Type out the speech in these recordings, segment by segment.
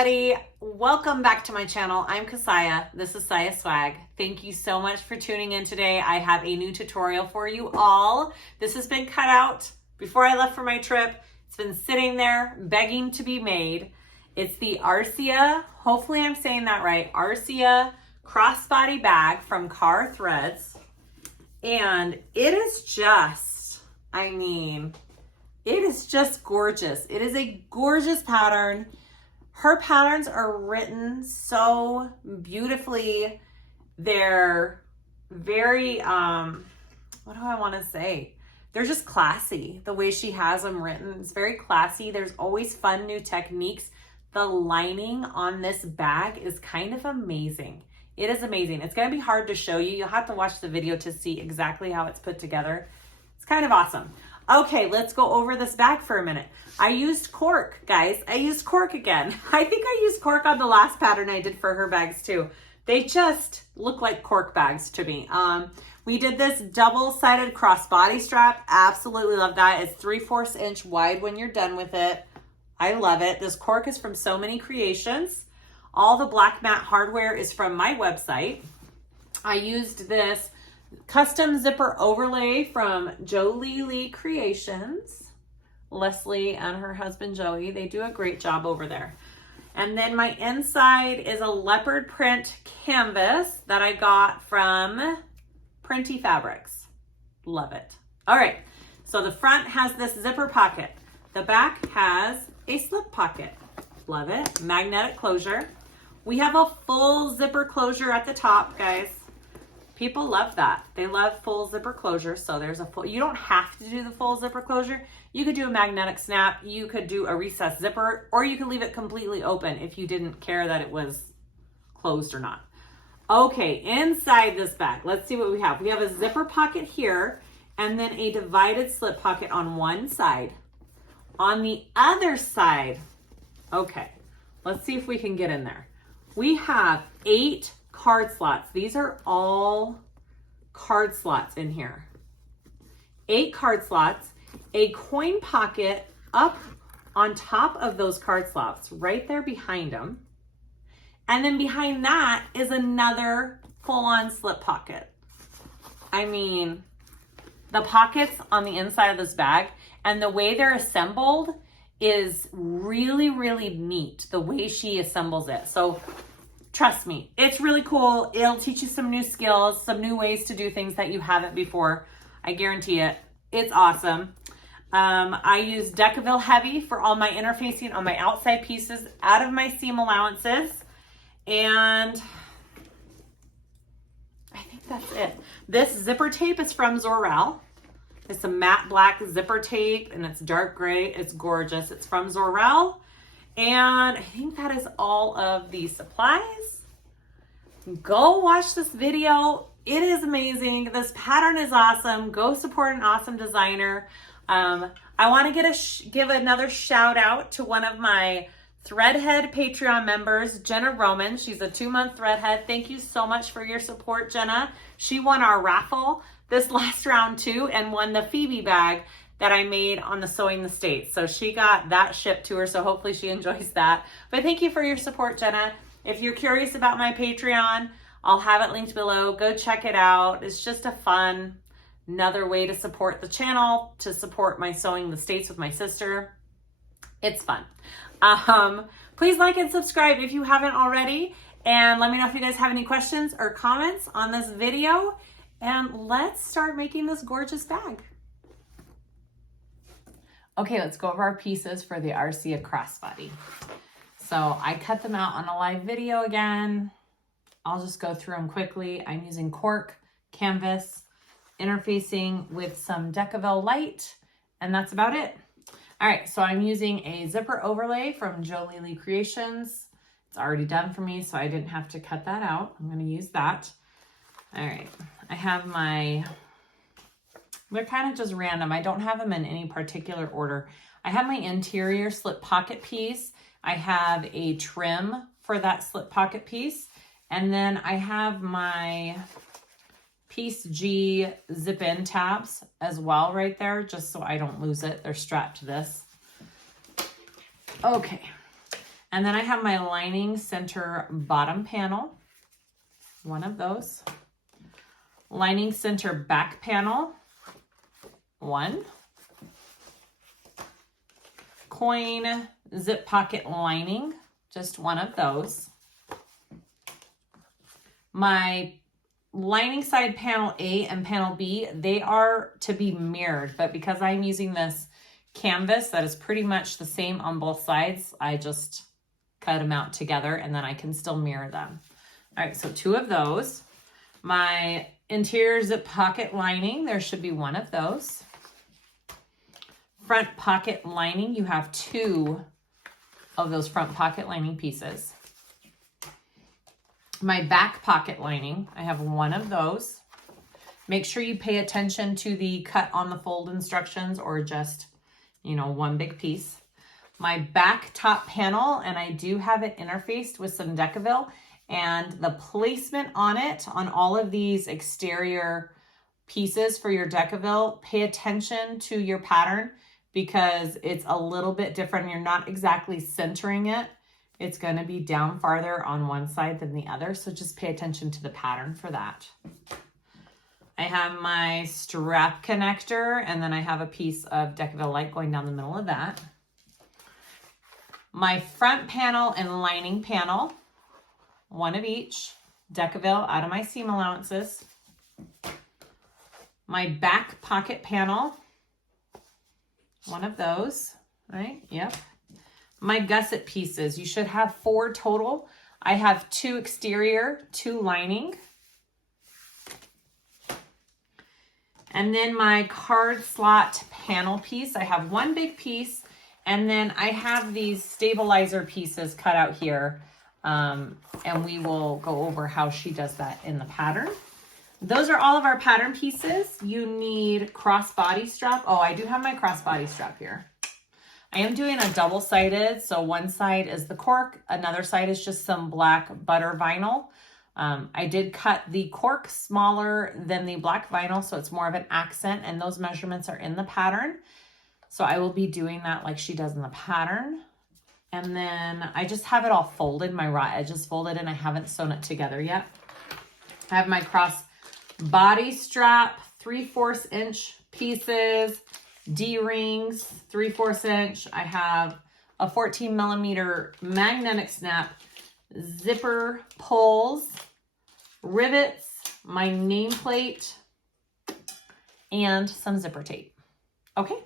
everybody. Welcome back to my channel. I'm Kassiah. This is SiahSwag. Thank you so much for tuning in today. I have a new tutorial for you all. This has been cut out before I left for my trip. It's been sitting there begging to be made. It's the Arsia, hopefully I'm saying that right, Arsia Crossbody bag from Kaur threads. And it is just, it is just gorgeous. It is a gorgeous pattern. Her patterns are written so beautifully. They're very, what do I want to say? They're just classy. The way she has them written, it's very classy. There's always fun new techniques. The lining on this bag is kind of amazing. It is amazing. It's going to be hard to show you. You'll have to watch the video to see exactly how it's put together. It's kind of awesome. Okay, let's go over this bag for a minute. I used Cork, guys. I used Cork again. I think I used Cork on the last pattern I did for her bags too. They just look like Cork bags to me. We did this double-sided crossbody strap. Absolutely love that. It's 3/4 inch wide when you're done with it. I love it. This Cork is from So Many Creations. All the black matte hardware is from my website. I used this custom zipper overlay from Joleelee Creations. Leslie and her husband Joey, they do a great job over there. And then my inside is a leopard print canvas that I got from Printy Fabrics. Love it. All right, so the front has this zipper pocket. The back has a slip pocket. Love it. Magnetic closure. We have a full zipper closure at the top, guys. People love that. They love full zipper closure. So there's a full, you don't have to do the full zipper closure. You could do a magnetic snap. You could do a recessed zipper, or you could leave it completely open if you didn't care that it was closed or not. Okay, inside this bag, let's see what we have. We have a zipper pocket here and then a divided slip pocket on one side. On the other side, okay, let's see if we can get in there. We have 8 card slots. These are all card slots in here. 8 card slots, a coin pocket up on top of those card slots, right there behind them. And then behind that is another full-on slip pocket. I mean, the pockets on the inside of this bag and the way they're assembled is really, really neat, the way she assembles it. So trust me, it's really cool. It'll teach you some new skills, some new ways to do things that you haven't before. I guarantee it. It's awesome. I use Decaville Heavy for all my interfacing on my outside pieces out of my seam allowances. And I think that's it. This zipper tape is from Zorelle. It's a matte black zipper tape and it's dark gray. It's gorgeous. It's from Zorelle. And I think that is all of the supplies. Go watch this video. It is amazing. This pattern is awesome. Go support an awesome designer. I want to give another shout out to one of my Threadhead Patreon members, Jenna Roman. She's a 2-month Threadhead. Thank you so much for your support, Jenna. She won our raffle this last round too and won the Phoebe bag that I made on the Sewing the States. So she got that shipped to her, so hopefully she enjoys that. But thank you for your support, Jenna. If you're curious about my Patreon, I'll have it linked below. Go check it out. It's just a fun, another way to support the channel, to support my Sewing the States with my sister. It's fun. Please like and subscribe if you haven't already. And let me know if you guys have any questions or comments on this video. And let's start making this gorgeous bag. Okay, let's go over our pieces for the Arsia Crossbody. So I cut them out on a live video again. I'll just go through them quickly. I'm using Cork canvas, interfacing with some Decaville light, and that's about it. All right, so I'm using a zipper overlay from Joleelee Creations. It's already done for me, so I didn't have to cut that out. I'm gonna use that. All right, I have they're kind of just random. I don't have them in any particular order. I have my interior slip pocket piece. I have a trim for that slip pocket piece. And then I have my Piece G zip-in tabs as well right there, just so I don't lose it. They're strapped to this. Okay, And then I have my lining center bottom panel, one of those. Lining center back panel, one. Coin zip pocket lining, just one of those. My lining side panel A and panel B, they are to be mirrored, but because I'm using this canvas that is pretty much the same on both sides, I just cut them out together and then I can still mirror them. All right, so two of those. My interior zip pocket lining, there should be one of those. Front pocket lining, you have two of those front pocket lining pieces. My back pocket lining, I have one of those. Make sure you pay attention to the cut on the fold instructions or just, you know, one big piece. My back top panel, and I do have it interfaced with some Decaville, and the placement on it, on all of these exterior pieces for your Decaville, pay attention to your pattern because it's a little bit different. You're not exactly centering it. It's going to be down farther on one side than the other. So just pay attention to the pattern for that. I have my strap connector, and then I have a piece of Decaville light going down the middle of that. My front panel and lining panel, one of each, Decaville out of my seam allowances. My back pocket panel, one of those, right? Yep. My gusset pieces, you should have 4 total. I have 2 exterior, 2 lining. And then my card slot panel piece, I have 1 big piece, and then I have these stabilizer pieces cut out here, and we will go over how she does that in the pattern. Those are all of our pattern pieces. You need crossbody strap. Oh, I do have my crossbody strap here. I am doing a double-sided, so one side is the cork, another side is just some black butter vinyl. I did cut the cork smaller than the black vinyl, so it's more of an accent, and those measurements are in the pattern. So I will be doing that like she does in the pattern. And then I just have it all folded, my raw edges folded, and I haven't sewn it together yet. I have my cross body strap, 3/4 inch pieces, D-rings, 3/4 inch. I have a 14 millimeter magnetic snap, zipper pulls, rivets, my nameplate, and some zipper tape. Okay,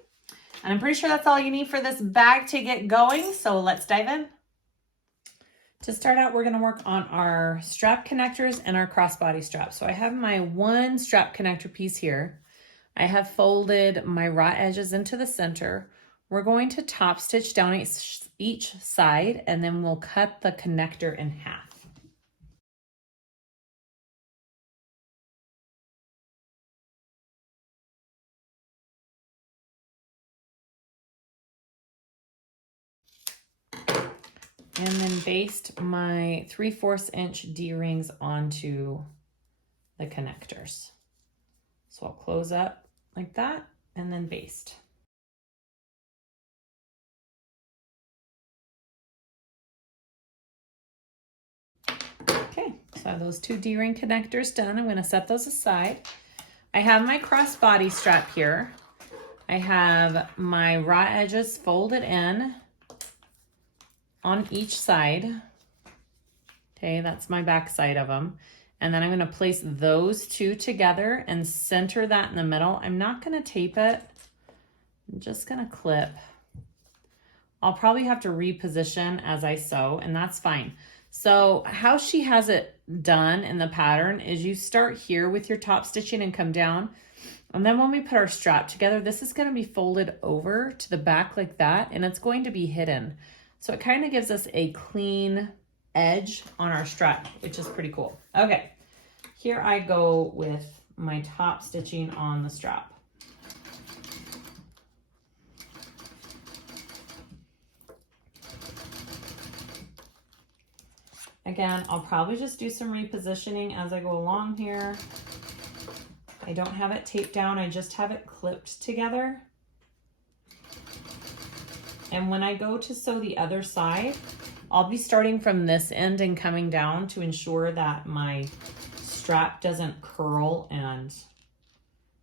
and I'm pretty sure that's all you need for this bag to get going, so let's dive in. To start out, we're going to work on our strap connectors and our crossbody strap. So I have my 1 strap connector piece here. I have folded my raw edges into the center. We're going to top stitch down each side, and then we'll cut the connector in half. And then baste my 3/4 inch D-rings onto the connectors. So I'll close up like that and then baste. Okay, so I have those 2 D-ring connectors done. I'm going to set those aside. I have my crossbody strap here. I have my raw edges folded in on each side. Okay, that's my back side of them. And then I'm going to place those 2 together and center that in the middle. I'm not going to tape it. I'm just going to clip. I'll probably have to reposition as I sew, and that's fine. So how she has it done in the pattern is you start here with your top stitching and come down. And then when we put our strap together, this is going to be folded over to the back like that, and it's going to be hidden. So it kind of gives us a clean edge on our strap, which is pretty cool. Okay, here I go with my top stitching on the strap. Again, I'll probably just do some repositioning as I go along here. I don't have it taped down, I just have it clipped together. And when I go to sew the other side, I'll be starting from this end and coming down to ensure that my strap doesn't curl and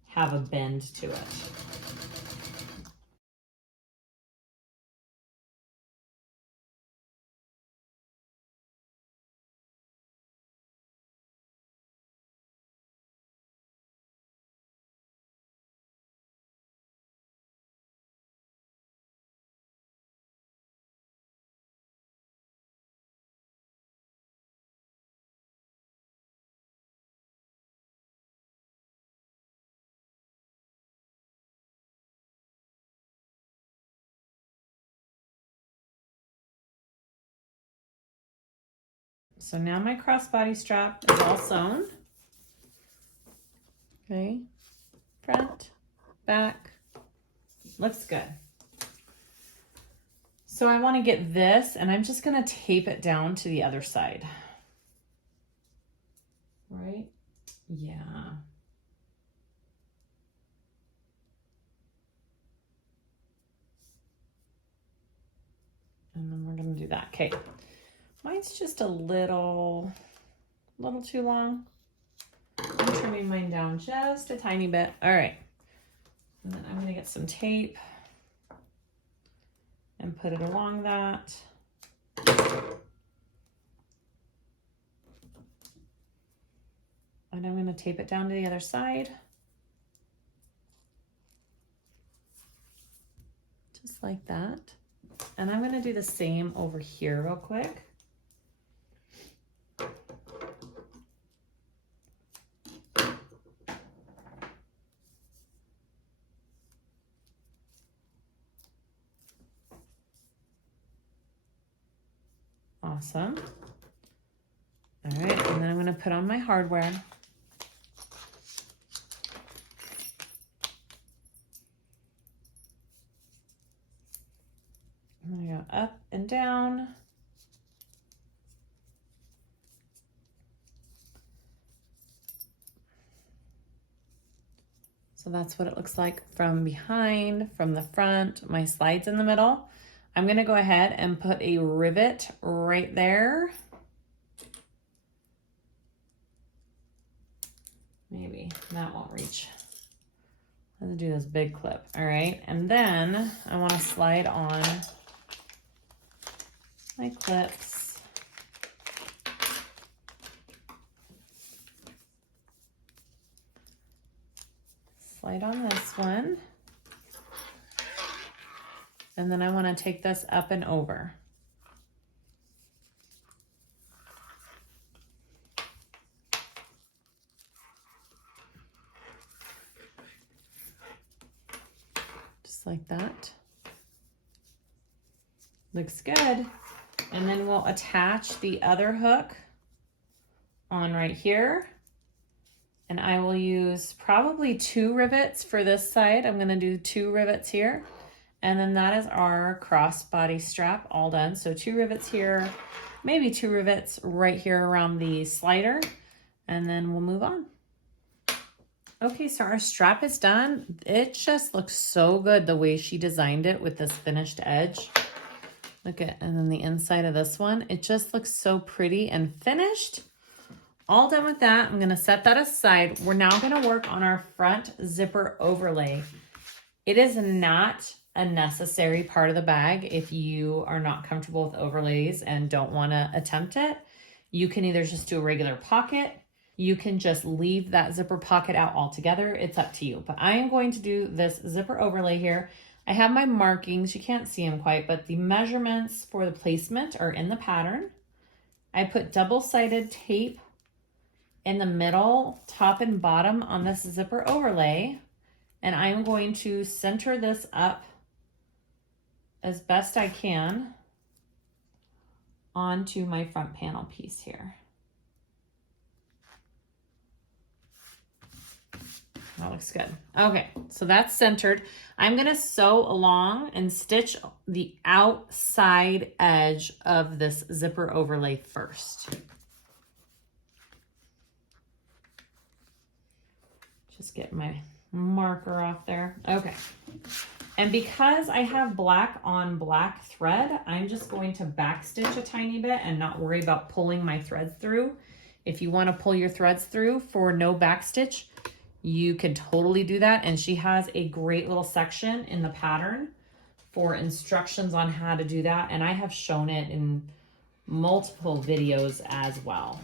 have a bend to it. So now my crossbody strap is all sewn. Okay, front, back, looks good. So I want to get this, and I'm just going to tape it down to the other side. Right? Yeah. And then we're going to do that. Okay. Mine's just a little too long. I'm trimming mine down just a tiny bit. All right. And then I'm going to get some tape and put it along that. And I'm going to tape it down to the other side. Just like that. And I'm going to do the same over here real quick. Awesome. All right, and then I'm going to put on my hardware. I'm going to go up and down. So that's what it looks like from behind, from the front. My slide's in the middle. I'm going to go ahead and put a rivet right there. Maybe that won't reach. Let's do this big clip. All right. And then I want to slide on my clips. Slide on this one. And then I want to take this up and over. Just like that. Looks good. And then we'll attach the other hook on right here. And I will use probably 2 rivets for this side. I'm going to do 2 rivets here. And then that is our crossbody strap all done. So 2 rivets here, maybe 2 rivets right here around the slider, and then we'll move on. Okay, so our strap is done. It just looks so good the way she designed it with this finished edge. Look at, and then the inside of this one, it just looks so pretty and finished. All done with that. I'm gonna set that aside. We're now gonna work on our front zipper overlay. It is not a necessary part of the bag. If you are not comfortable with overlays and don't want to attempt it, you can either just do a regular pocket. You can just leave that zipper pocket out altogether. It's up to you. But I am going to do this zipper overlay here. I have my markings. You can't see them quite, but the measurements for the placement are in the pattern. I put double-sided tape in the middle, top and bottom on this zipper overlay. And I'm going to center this up as best I can onto my front panel piece here. That looks good. Okay, so that's centered. I'm gonna sew along and stitch the outside edge of this zipper overlay first. Just get my marker off there. Okay. And because I have black on black thread, I'm just going to backstitch a tiny bit and not worry about pulling my threads through. If you want to pull your threads through for no backstitch, you can totally do that. And she has a great little section in the pattern for instructions on how to do that. And I have shown it in multiple videos as well.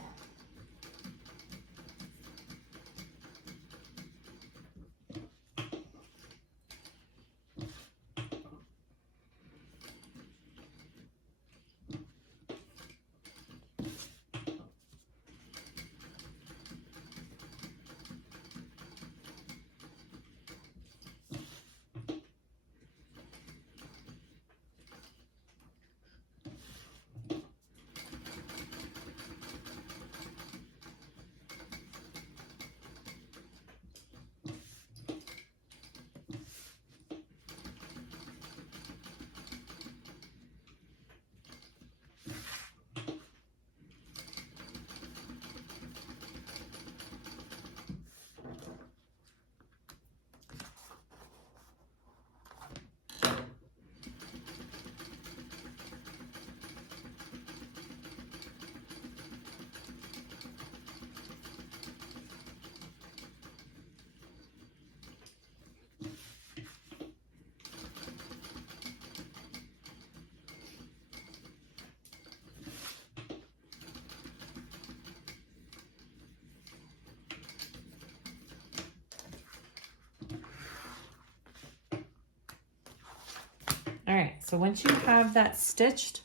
All right, so once you have that stitched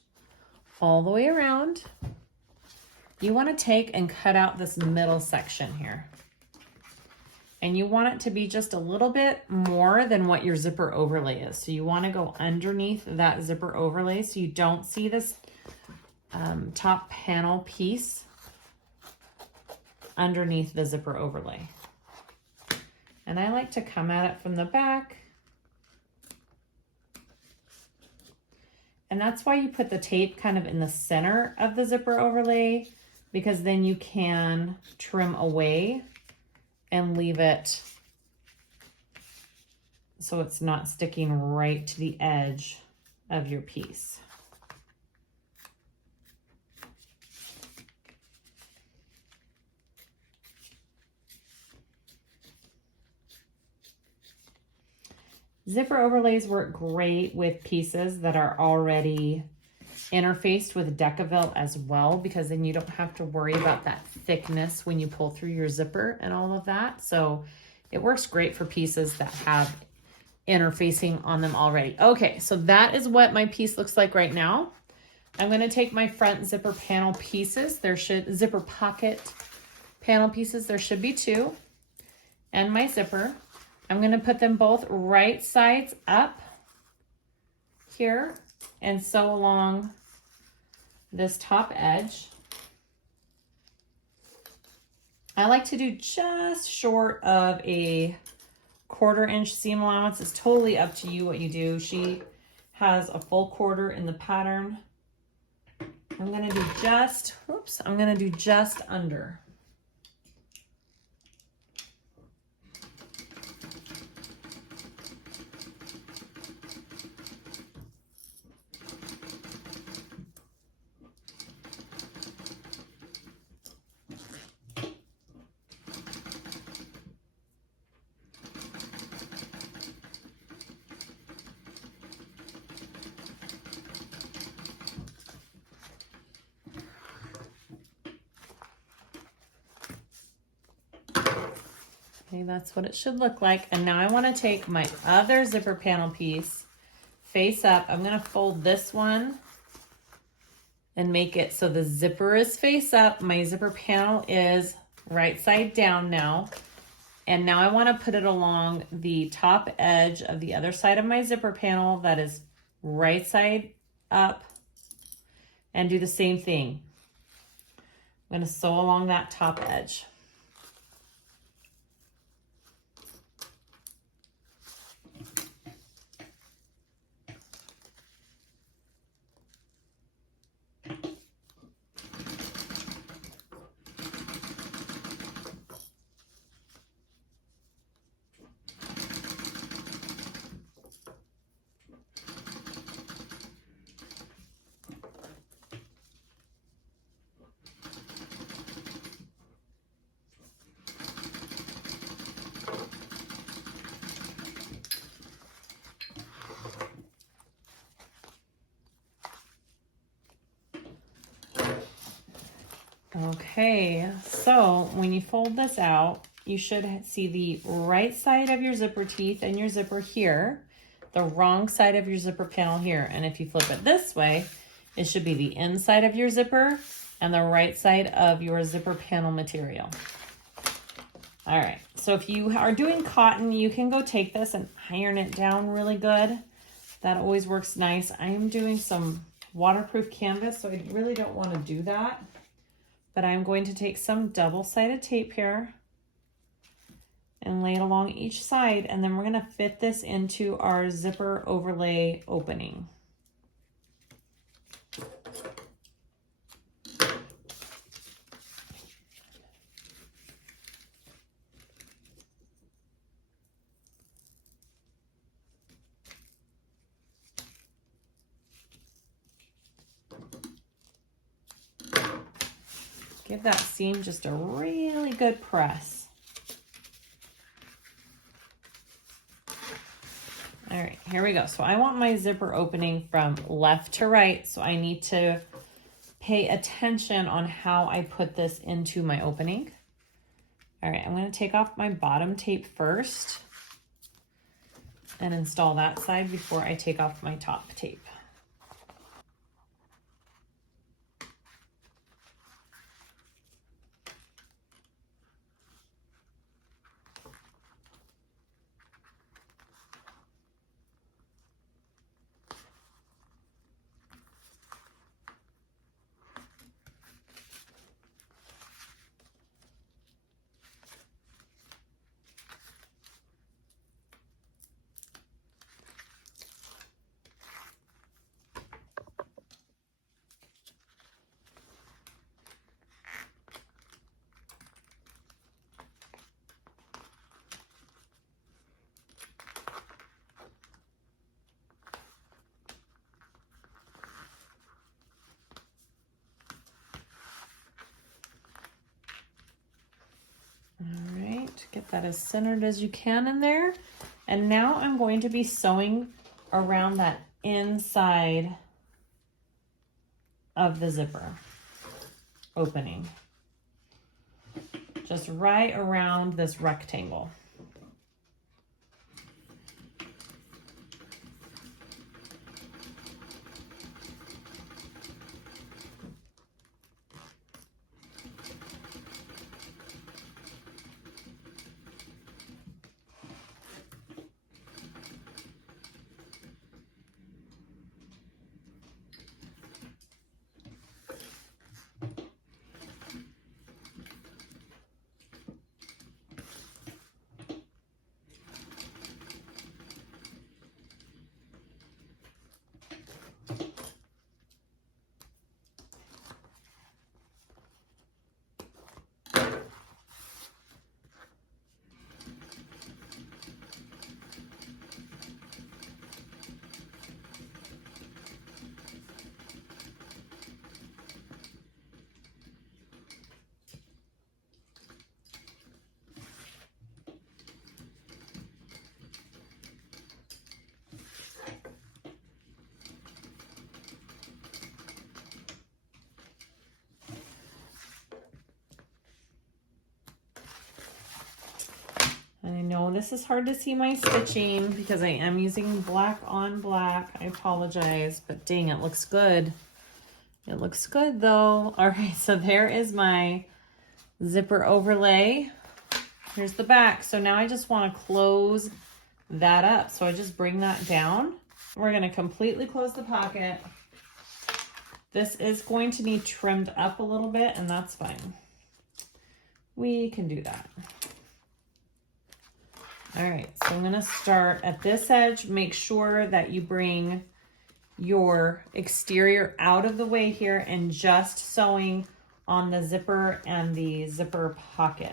all the way around, you want to take and cut out this middle section here. And you want it to be just a little bit more than what your zipper overlay is. So you want to go underneath that zipper overlay so you don't see this top panel piece underneath the zipper overlay. And I like to come at it from the back. And that's why you put the tape kind of in the center of the zipper overlay, because then you can trim away and leave it so it's not sticking right to the edge of your piece. Zipper overlays work great with pieces that are already interfaced with Decaville as well, because then you don't have to worry about that thickness when you pull through your zipper and all of that. So it works great for pieces that have interfacing on them already. Okay, so that is what my piece looks like right now. I'm going to take my front zipper panel pieces. There should zipper pocket panel pieces. There should be two, and my zipper. I'm going to put them both right sides up here and sew along this top edge. I like to do just short of a 1/4 inch seam allowance. It's totally up to you what you do. She has a full 1/4 in the pattern. I'm going to do just, I'm going to do just under. Okay, that's what it should look like. And now I want to take my other zipper panel piece face up. I'm going to fold this one and make it so the zipper is face up. My zipper panel is right side down now. And now I want to put it along the top edge of the other side of my zipper panel that is right side up, and do the same thing. I'm going to sew along that top edge. Okay, so when you fold this out, you should see the right side of your zipper teeth and your zipper here, the wrong side of your zipper panel here. And if you flip it this way, it should be the inside of your zipper and the right side of your zipper panel material. All right, so if you are doing cotton, you can go take this and iron it down really good. That always works nice. I am doing some waterproof canvas, so I really don't want to do that. But I'm going to take some double-sided tape here and lay it along each side, and then we're going to fit this into our zipper overlay opening. Give that seam just a really good press. All right, here we go. So I want my zipper opening from left to right, so I need to pay attention on how I put this into my opening. All right, I'm going to take off my bottom tape first and install that side before I take off my top tape. All right, get that as centered as you can in there. And now I'm going to be sewing around that inside of the zipper opening. Just right around this rectangle. I know this is hard to see my stitching because I am using black on black. I apologize, but dang, it looks good. It looks good though. All right, so there is my zipper overlay. Here's the back. So now I just want to close that up. So I just bring that down. We're going to completely close the pocket. This is going to be trimmed up a little bit, and that's fine. We can do that. All right, so I'm gonna start at this edge. Make sure that you bring your exterior out of the way here and just sewing on the zipper and the zipper pocket.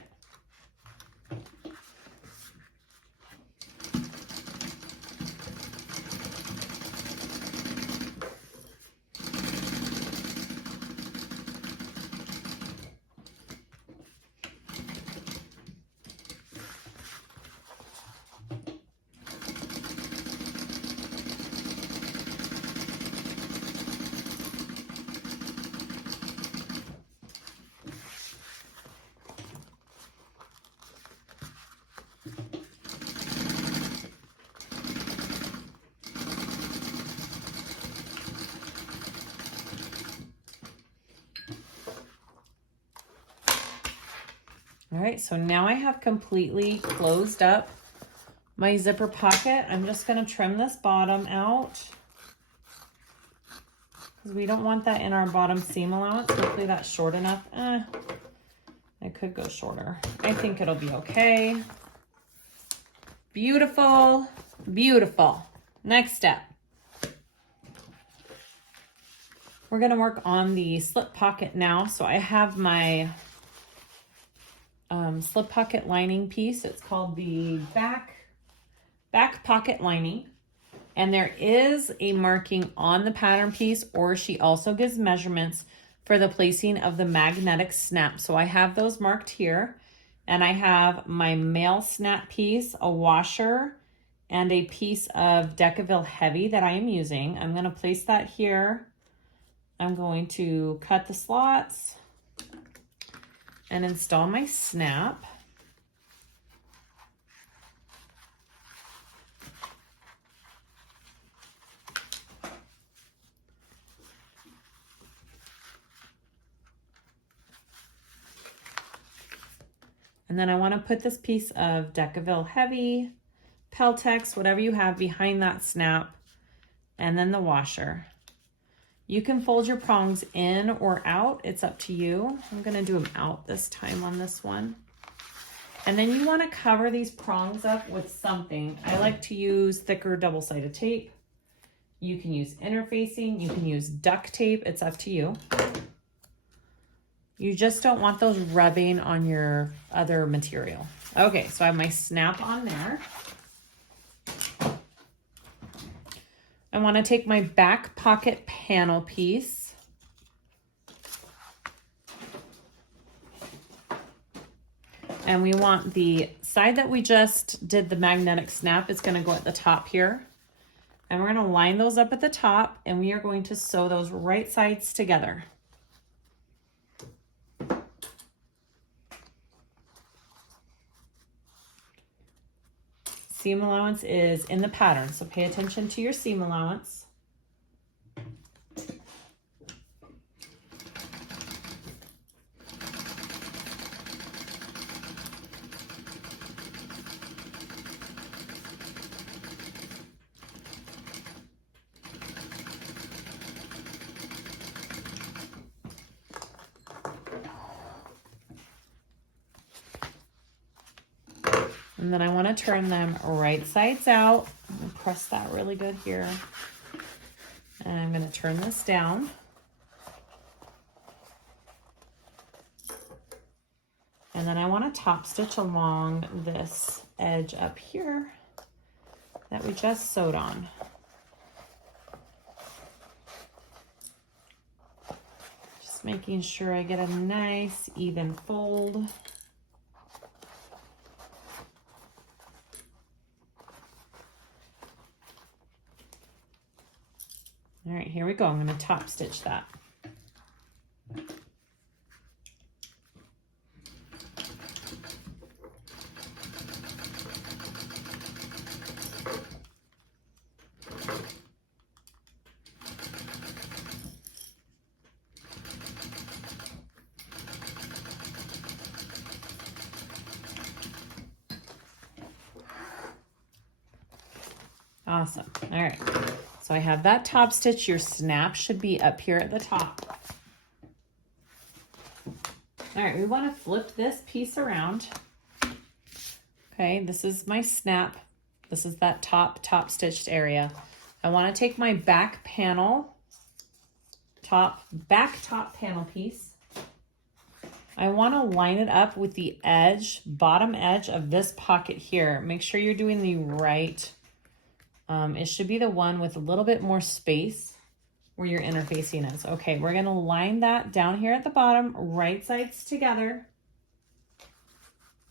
All right, so now I have completely closed up my zipper pocket. I'm just gonna trim this bottom out because we don't want that in our bottom seam allowance. Hopefully that's short enough. I could go shorter. I think it'll be okay. Beautiful, beautiful. Next step. We're gonna work on the slip pocket now. So I have my slip pocket lining piece. It's called the back pocket lining. And there is a marking on the pattern piece, or she also gives measurements for the placing of the magnetic snap. So I have those marked here. And I have my male snap piece, a washer, and a piece of Decaville Heavy that I am using. I'm gonna place that here. I'm going to cut the slots and install my snap. And then I want to put this piece of Decaville Heavy, Peltex, whatever you have behind that snap, and then the washer. You can fold your prongs in or out. It's up to you. I'm going to do them out this time on this one. And then you want to cover these prongs up with something. I like to use thicker double-sided tape. You can use interfacing. You can use duct tape. It's up to you. You just don't want those rubbing on your other material. Okay, so I have my snap on there. I want to take my back pocket panel piece. And we want the side that we just did the magnetic snap is going to go at the top here. And we're going to line those up at the top, and we are going to sew those right sides together. Seam allowance is in the pattern, so pay attention to your seam allowance. And then I want to turn them right sides out. I'm going to press that really good here. And I'm going to turn this down. And then I want to top stitch along this edge up here that we just sewed on. Just making sure I get a nice even fold. All right, here we go. I'm going to top stitch that. Awesome. All right. So I have that top stitch. Your snap should be up here at the top. All right, we want to flip this piece around. Okay, this is my snap. This is that top stitched area. I want to take my back panel, back top panel piece. I want to line it up with the edge, bottom edge of this pocket here. Make sure you're doing the right. It should be the one with a little bit more space where your interfacing is. Okay, we're gonna line that down here at the bottom, right sides together.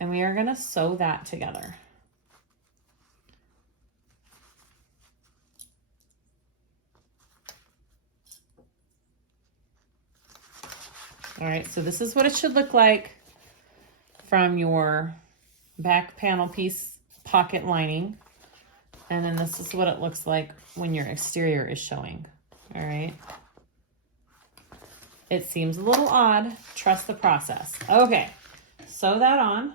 And we are gonna sew that together. All right, so this is what it should look like from your back panel piece pocket lining. And then this is what it looks like when your exterior is showing. All right. It seems a little odd. Trust the process. Okay. sew that on.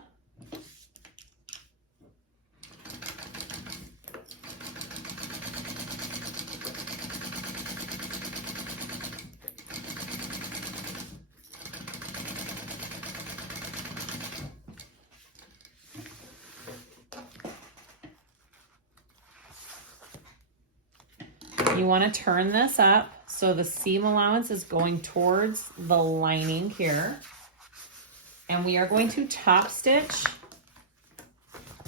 You want to turn this up so the seam allowance is going towards the lining here. And we are going to top stitch.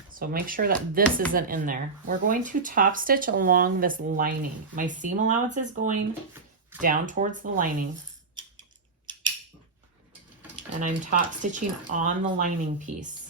So make sure that this isn't in there. We're going to top stitch along this lining. My seam allowance is going down towards the lining. And I'm top stitching on the lining piece.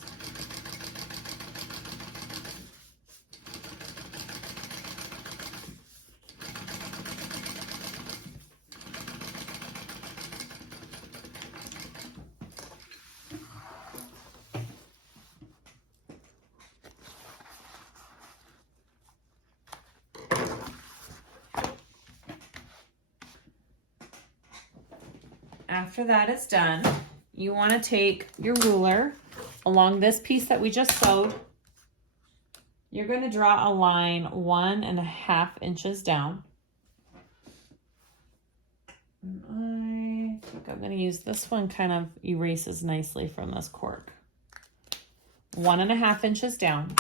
After that is done, you want to take your ruler along this piece that we just sewed. You're going to draw a line 1.5 inches down. I think I'm going to use this one, kind of erases nicely from this cork. 1.5 inches down.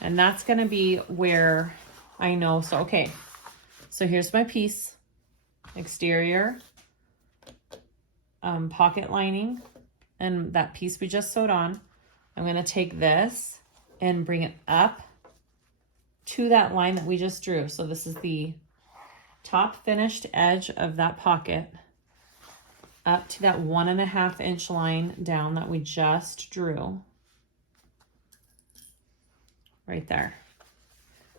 And that's going to be where I know. So, okay. So here's my piece. Exterior. Pocket lining and that piece we just sewed on. I'm going to take this and bring it up to that line that we just drew. So this is the top finished edge of that pocket up to that 1.5 inch line down that we just drew. Right there.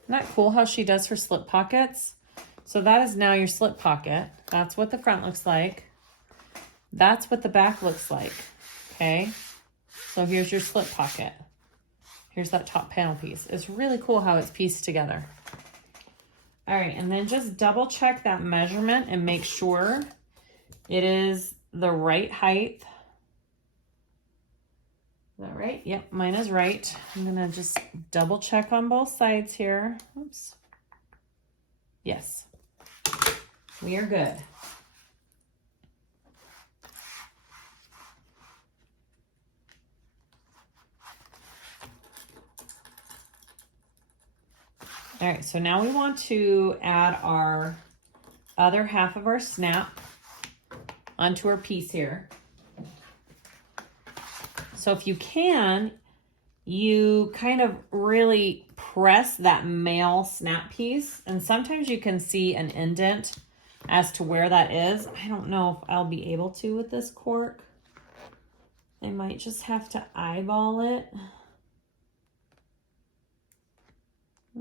Isn't that cool how she does her slip pockets? So that is now your slip pocket. That's what the front looks like. That's what the back looks like, okay? So here's your slip pocket. Here's that top panel piece. It's really cool how it's pieced together. All right, and then just double check that measurement and make sure it is the right height. Is that right? Yep, mine is right. I'm gonna just double check on both sides here. Oops. Yes, we are good. All right, so now we want to add our other half of our snap onto our piece here. So if you can, you kind of really press that male snap piece, and sometimes you can see an indent as to where that is. I don't know if I'll be able to with this cork. I might just have to eyeball it.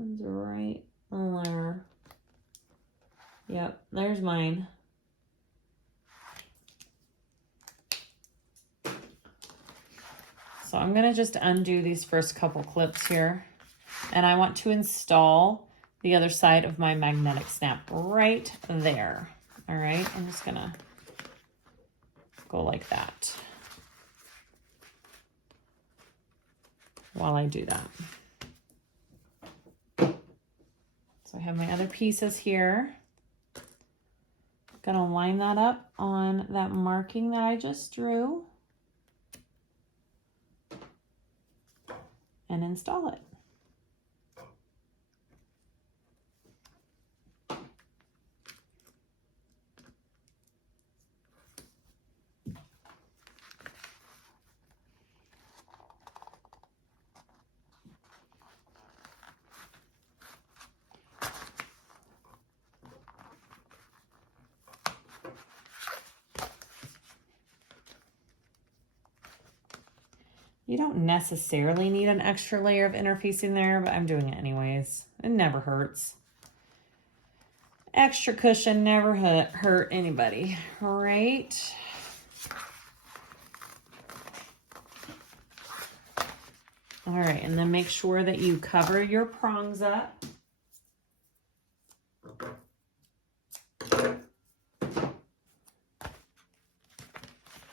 It's right there. Yep, there's mine. So I'm gonna just undo these first couple clips here, and I want to install the other side of my magnetic snap right there. All right, I'm just gonna go like that while I do that. So I have my other pieces here. Gonna line that up on that marking that I just drew and install it. You don't necessarily need an extra layer of interfacing there, but I'm doing it anyways. It never hurts. Extra cushion never hurt anybody, right? All right, and then make sure that you cover your prongs up.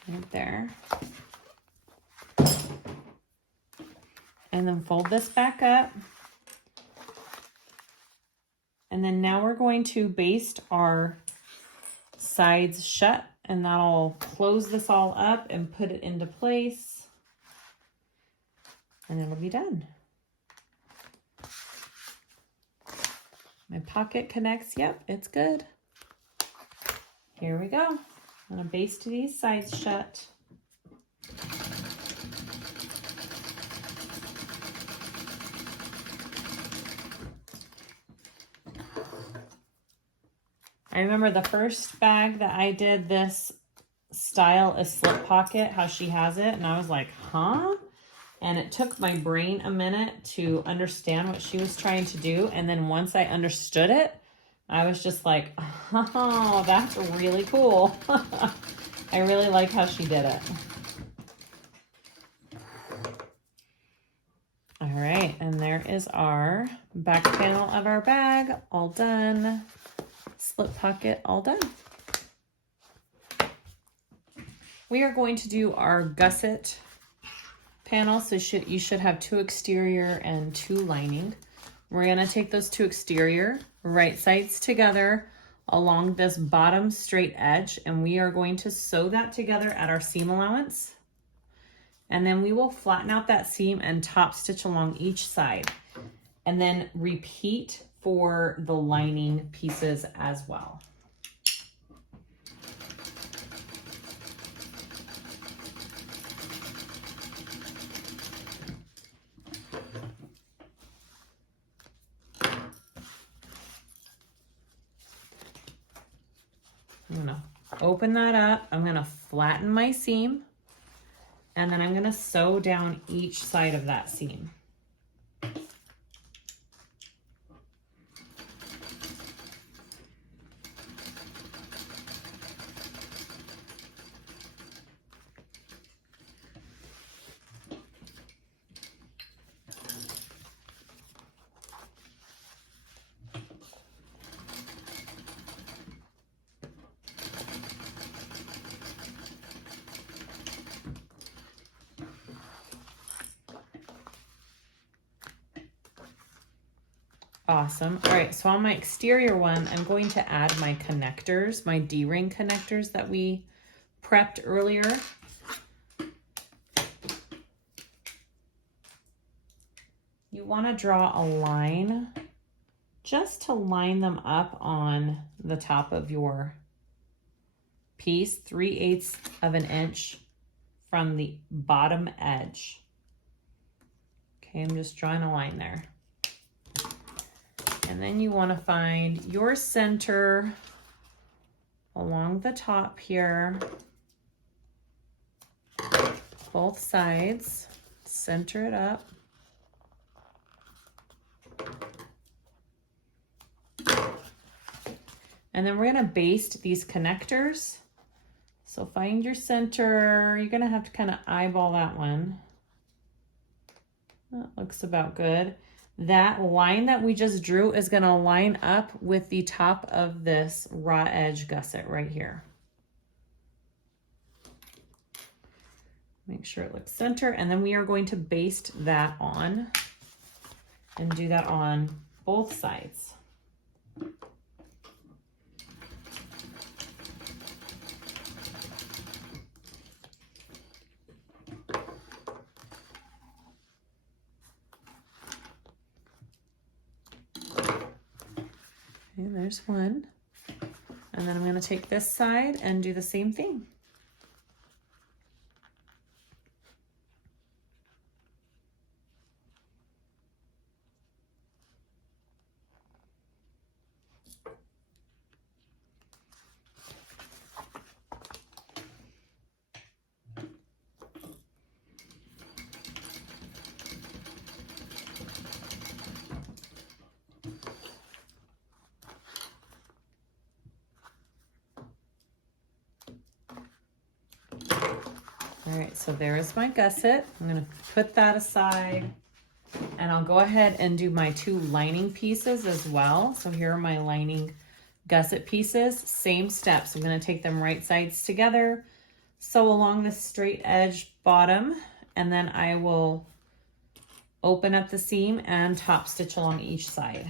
Right there. And then fold this back up. And then now we're going to baste our sides shut, and that'll close this all up and put it into place. And it'll be done. My pocket connects. Yep, it's good. Here we go. I'm gonna baste these sides shut. I remember the first bag that I did this style, a slip pocket, how she has it, and I was like, huh? And it took my brain a minute to understand what she was trying to do. And then once I understood it, I was just like, oh, that's really cool. I really like how she did it. All right, and there is our back panel of our bag, all done. Slip pocket, all done. We are going to do our gusset panel, so you should have 2 exterior and 2 lining. We're going to take those 2 exterior right sides together along this bottom straight edge, and we are going to sew that together at our seam allowance, and then we will flatten out that seam and top stitch along each side, and then repeat for the lining pieces as well. I'm gonna open that up. I'm gonna flatten my seam, and then I'm gonna sew down each side of that seam. Awesome. All right, so on my exterior one, I'm going to add my connectors, my D-ring connectors that we prepped earlier. You want to draw a line just to line them up on the top of your piece, 3/8 of an inch from the bottom edge. Okay, I'm just drawing a line there. And then you want to find your center along the top here, both sides, center it up. And then we're going to baste these connectors. So find your center. You're going to have to kind of eyeball that one. That looks about good. That line that we just drew is going to line up with the top of this raw edge gusset right here. Make sure it looks center, and then we are going to baste that on and do that on both sides. Okay, there's one. And then I'm going to take this side and do the same thing. All right, so there is my gusset. I'm going to put that aside, and I'll go ahead and do my 2 lining pieces as well. So here are my lining gusset pieces. Same steps. I'm going to take them right sides together, sew along the straight edge bottom, and then I will open up the seam and top stitch along each side.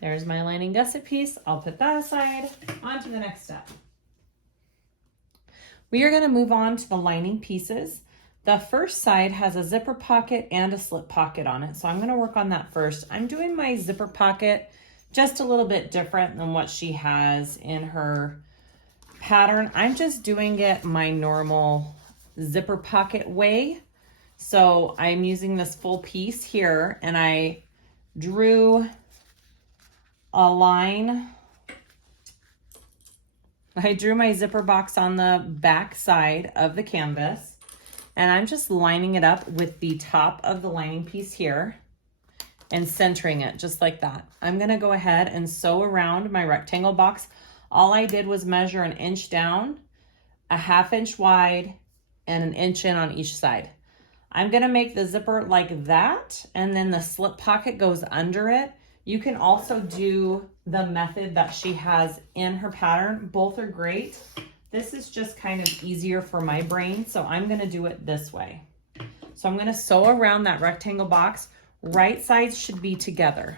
There's my lining gusset piece. I'll put that aside. On to the next step. We are going to move on to the lining pieces. The first side has a zipper pocket and a slip pocket on it, so I'm going to work on that first. I'm doing my zipper pocket just a little bit different than what she has in her pattern. I'm just doing it my normal zipper pocket way. So I'm using this full piece here, and I drew a line. I drew my zipper box on the back side of the canvas, and I'm just lining it up with the top of the lining piece here and centering it just like that. I'm gonna go ahead and sew around my rectangle box. All I did was measure an inch down, a ½ inch wide, and an inch in on each side. I'm gonna make the zipper like that, and then the slip pocket goes under it. You can also do the method that she has in her pattern. Both are great. This is just kind of easier for my brain, so I'm gonna do it this way. So I'm gonna sew around that rectangle box. Right sides should be together.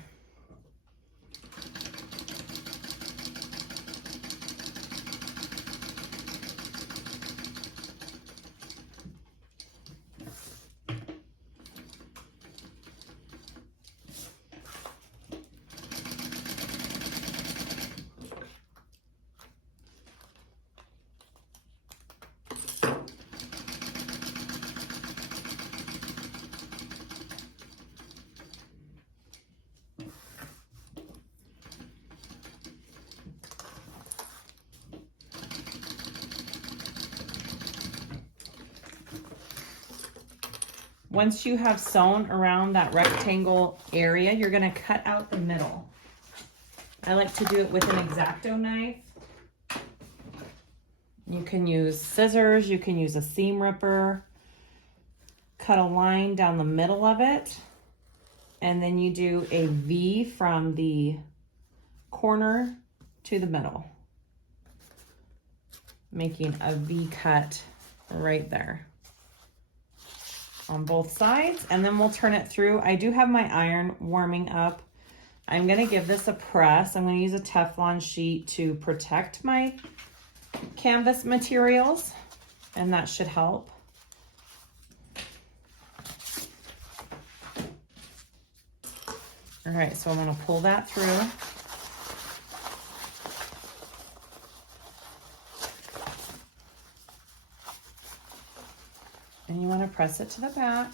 Once you have sewn around that rectangle area, you're gonna cut out the middle. I like to do it with an X-Acto knife. You can use scissors, you can use a seam ripper. Cut a line down the middle of it, and then you do a V from the corner to the middle, making a V cut right there on both sides, and then we'll turn it through. I do have my iron warming up. I'm gonna give this a press. I'm gonna use a Teflon sheet to protect my canvas materials, and that should help. All right, so I'm gonna pull that through. And you want to press it to the back,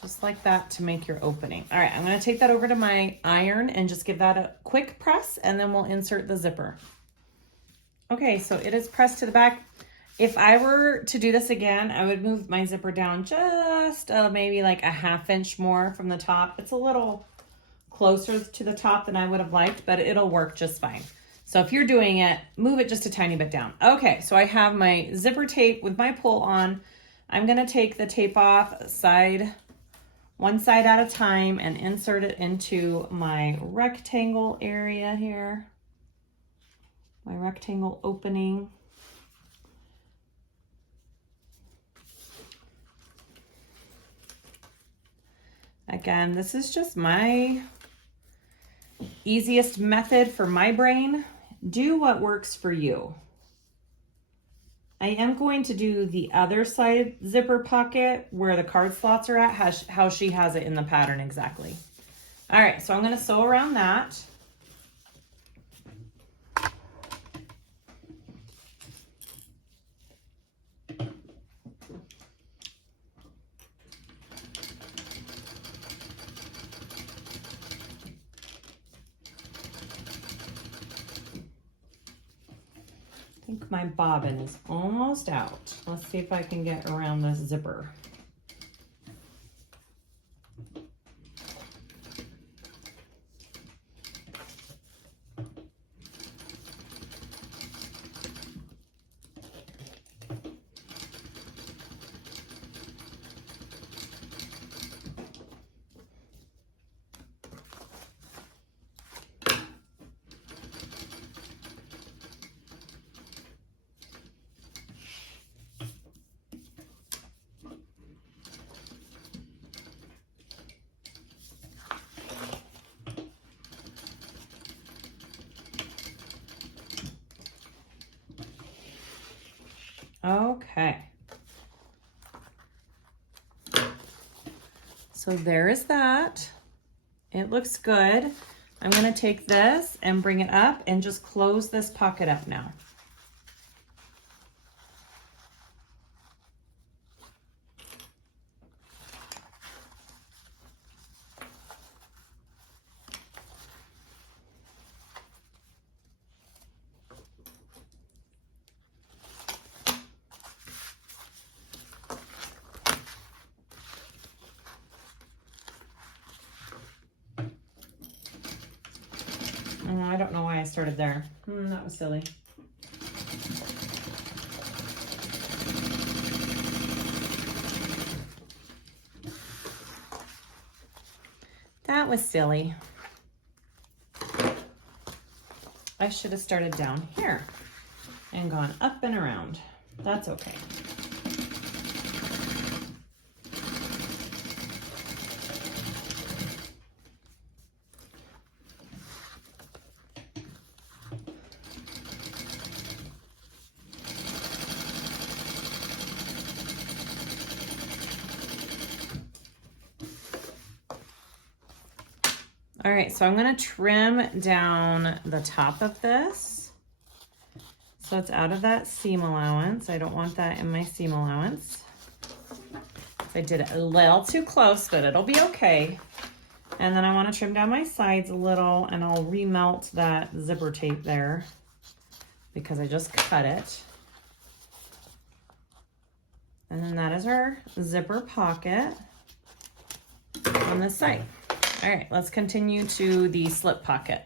just like that, to make your opening. All right, I'm going to take that over to my iron and just give that a quick press, and then we'll insert the zipper. Okay, so it is pressed to the back. If I were to do this again, I would move my zipper down just maybe like a ½ inch more from the top. It's a little closer to the top than I would have liked, but it'll work just fine. So if you're doing it, move it just a tiny bit down. Okay, so I have my zipper tape with my pull on. I'm gonna take the tape off one side at a time and insert it into my rectangle area here, my rectangle opening. Again, this is just my easiest method for my brain. Do what works for you. I am going to do the other side zipper pocket where the card slots are at, how she has it in the pattern exactly. All right, so I'm going to sew around that. I think my bobbin is almost out. Let's see if I can get around this zipper. So there is that. It looks good. I'm going to take this and bring it up and just close this pocket up now. I don't know why I started there. That was silly. That was silly. I should have started down here and gone up and around. That's okay. All right, so I'm gonna trim down the top of this. So it's out of that seam allowance. I don't want that in my seam allowance. I did it a little too close, but it'll be okay. And then I wanna trim down my sides a little, and I'll remelt that zipper tape there because I just cut it. And then that is our zipper pocket on this side. All right, let's continue to the slip pocket.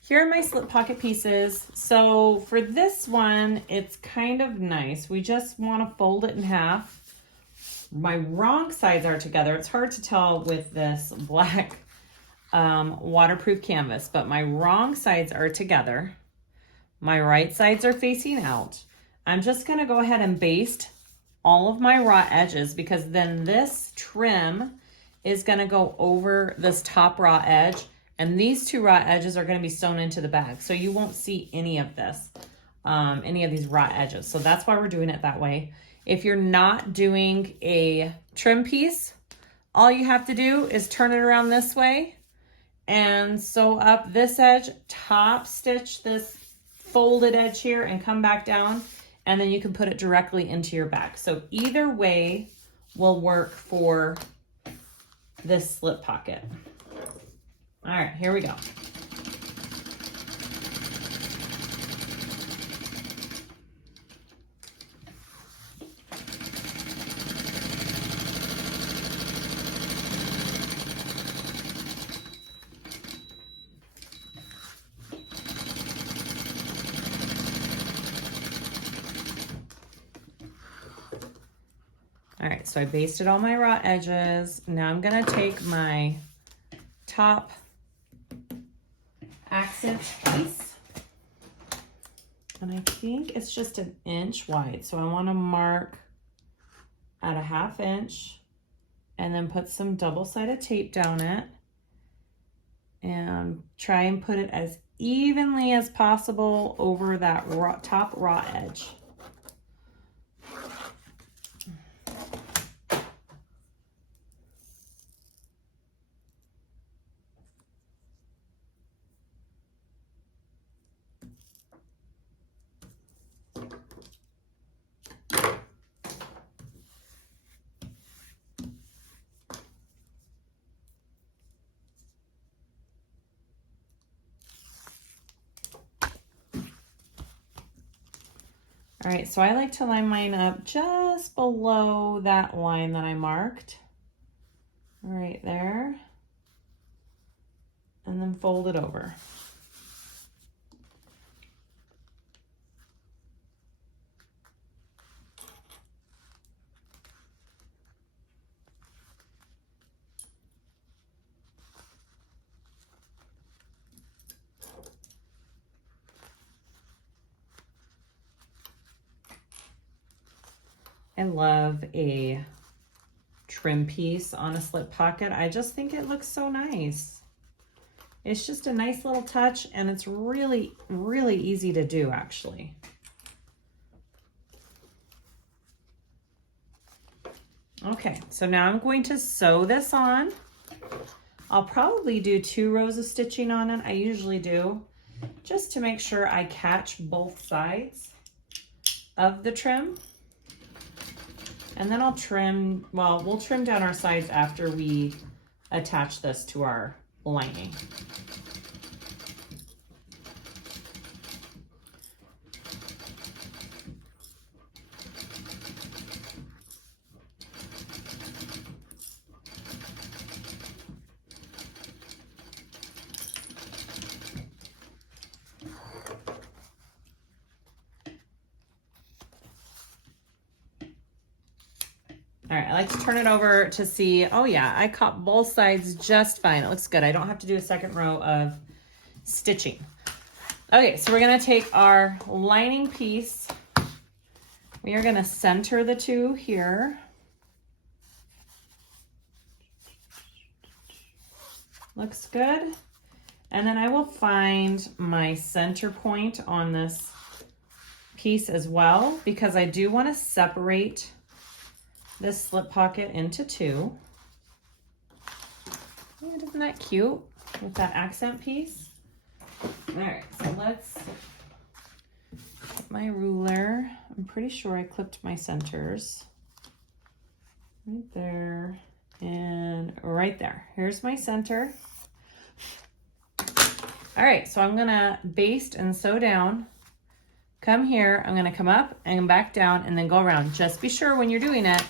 Here are my slip pocket pieces. So for this one, it's kind of nice. We just want to fold it in half. My wrong sides are together. It's hard to tell with this black waterproof canvas, but my wrong sides are together. My right sides are facing out. I'm just gonna go ahead and baste all of my raw edges because then this trim is gonna go over this top raw edge, and these two raw edges are gonna be sewn into the bag. So you won't see any of this, any of these raw edges. So that's why we're doing it that way. If you're not doing a trim piece, all you have to do is turn it around this way and sew up this edge, top stitch this folded edge here and come back down, and then you can put it directly into your bag. So either way will work for this slip pocket. All right, here we go. All right, so I basted all my raw edges. Now I'm gonna take my top accent piece, and I think it's just an inch wide. So I wanna mark at a 1/2 inch and then put some double-sided tape down it and try and put it as evenly as possible over that top raw edge. All right, so I like to line mine up just below that line that I marked, right there, and then fold it over. I love a trim piece on a slip pocket. I just think it looks so nice. It's just a nice little touch, and it's really, really easy to do, actually. Okay, so now I'm going to sew this on. I'll probably do 2 rows of stitching on it. I usually do, just to make sure I catch both sides of the trim. And then I'll trim, well, we'll trim down our sides after we attach this to our lining. All right, I like to turn it over to see, oh yeah, I caught both sides just fine. It looks good. I don't have to do a second row of stitching. Okay, so we're gonna take our lining piece. We are gonna center the 2 here. Looks good. And then I will find my center point on this piece as well, because I do wanna separate this slip pocket into 2. And isn't that cute with that accent piece? All right, so let's get my ruler. I'm pretty sure I clipped my centers. Right there and right there. Here's my center. All right, so I'm gonna baste and sew down. Come here, I'm gonna come up and back down and then go around. Just be sure when you're doing it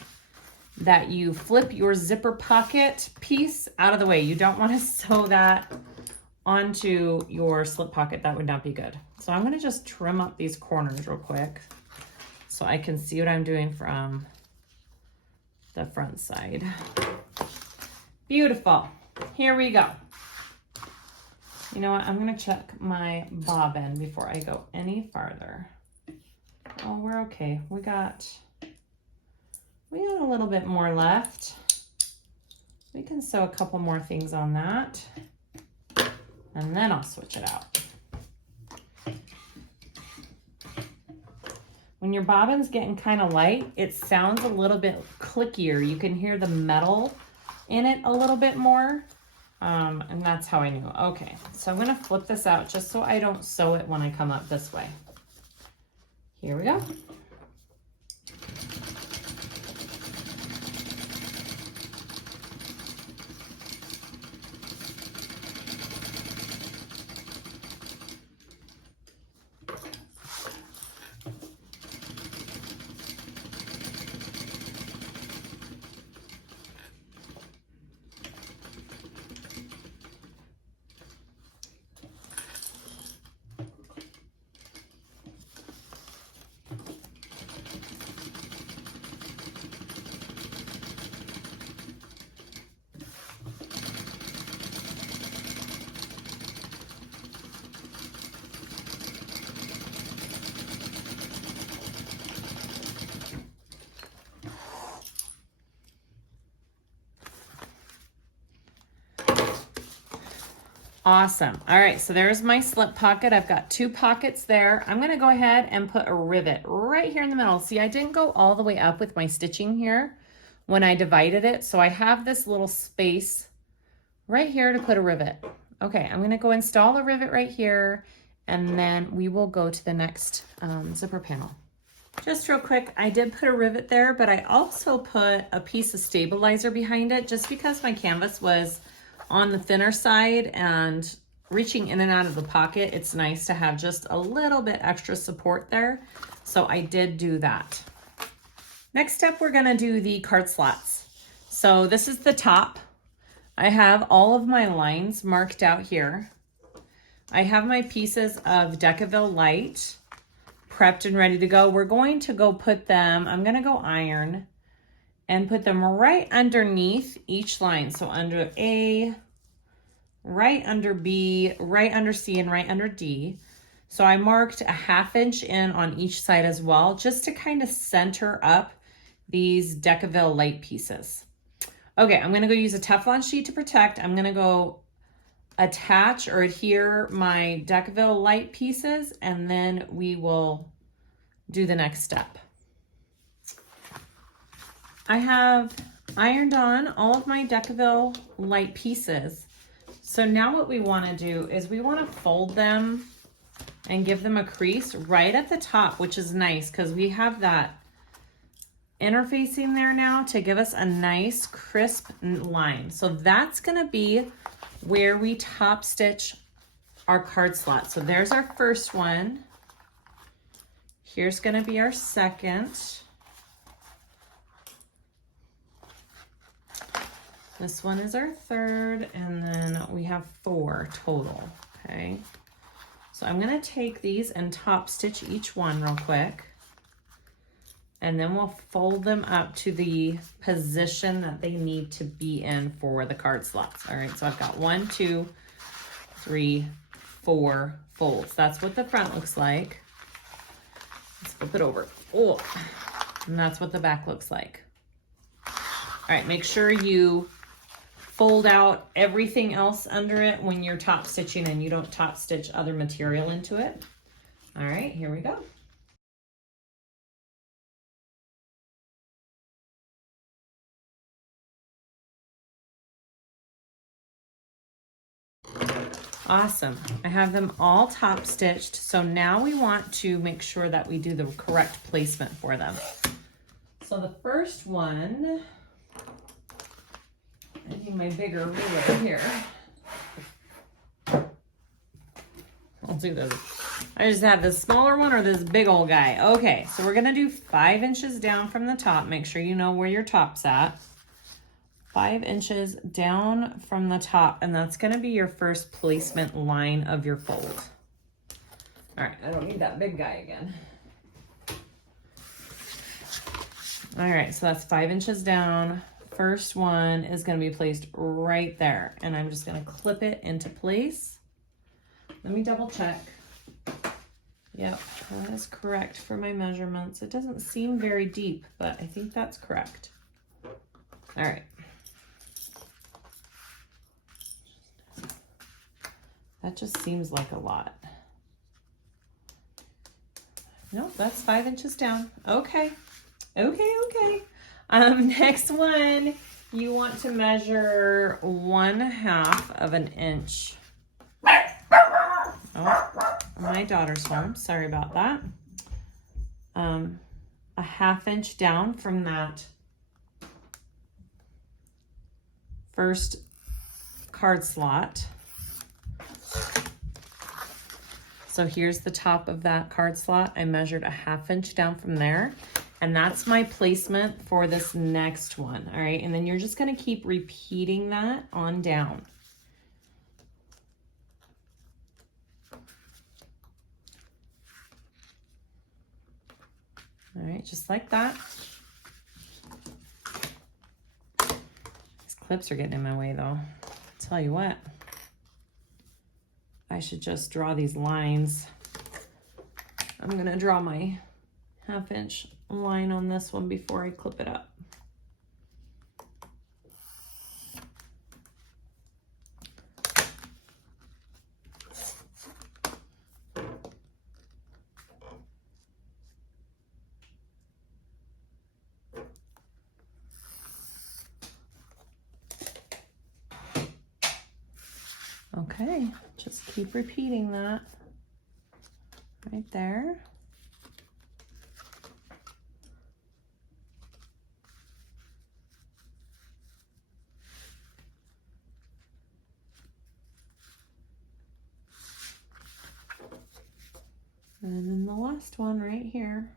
that you flip your zipper pocket piece out of the way. You don't want to sew that onto your slip pocket. That would not be good. So I'm going to just trim up these corners real quick so I can see what I'm doing from the front side. Beautiful. Here we go. You know what? I'm going to check my bobbin before I go any farther. Oh, we're okay. We got a little bit more left. We can sew a couple more things on that, and then I'll switch it out. When your bobbin's getting kind of light, it sounds a little bit clickier. You can hear the metal in it a little bit more, and that's how I knew. Okay, so I'm gonna flip this out just so I don't sew it when I come up this way. Here we go. Awesome. All right, so there's my slip pocket. I've got 2 pockets there. I'm gonna go ahead and put a rivet right here in the middle. See, I didn't go all the way up with my stitching here when I divided it, so I have this little space right here to put a rivet. Okay, I'm gonna go install a rivet right here, and then we will go to the next zipper panel. Just real quick, I did put a rivet there, but I also put a piece of stabilizer behind it just because my canvas was on the thinner side and reaching in and out of the pocket, it's nice to have just a little bit extra support there. So I did do that. Next up, we're gonna do the card slots. So this is the top. I have all of my lines marked out here. I have my pieces of Decaville Light prepped and ready to go. We're going to go put them, I'm gonna go iron and put them right underneath each line. So under A, right under B, right under C, and right under D. So I marked a 1/2 inch in on each side as well, just to kind of center up these Decaville Light pieces. Okay, I'm gonna go use a Teflon sheet to protect. I'm gonna go attach or adhere my Decaville Light pieces, and then we will do the next step. I have ironed on all of my Decaville light pieces. So now what we want to do is we want to fold them and give them a crease right at the top, which is nice because we have that interfacing there now to give us a nice crisp line. So that's going to be where we top stitch our card slot. So there's our first one. Here's going to be our second. This one is our third, and then we have 4 total, okay? So I'm gonna take these and top stitch each one real quick, and then we'll fold them up to the position that they need to be in for the card slots. All right, so I've got 1, 2, 3, 4 folds. That's what the front looks like. Let's flip it over. Oh, and that's what the back looks like. All right, make sure you fold out everything else under it when you're top stitching and you don't top stitch other material into it. All right, here we go. Awesome. I have them all top stitched. So now we want to make sure that we do the correct placement for them. So the first one, I need my bigger ruler here. I'll do this. I just have this smaller one or this big old guy. Okay, so we're gonna do 5 inches down from the top. Make sure you know where your top's at. 5 inches down from the top, and that's gonna be your first placement line of your fold. All right, I don't need that big guy again. All right, so that's 5 inches down. First one is going to be placed right there, and I'm just going to clip it into place. Let me double check. Yep, that is correct for my measurements. It doesn't seem very deep, but I think that's correct. All right. That just seems like a lot. Nope, that's 5 inches down. Okay. Okay. Next one, you want to measure 1/2 of an inch. Oh, my daughter's home. Sorry about that. A 1/2 inch down from that first card slot. So here's the top of that card slot. I measured a 1/2 inch down from there. And that's my placement for this next one, all right? And then you're just gonna keep repeating that on down. All right, just like that. These clips are getting in my way though. I'll tell you what, I should just draw these lines. I'm gonna draw my 1/2 inch line on this one before I clip it up. Okay, just keep repeating that right there. And then the last one right here.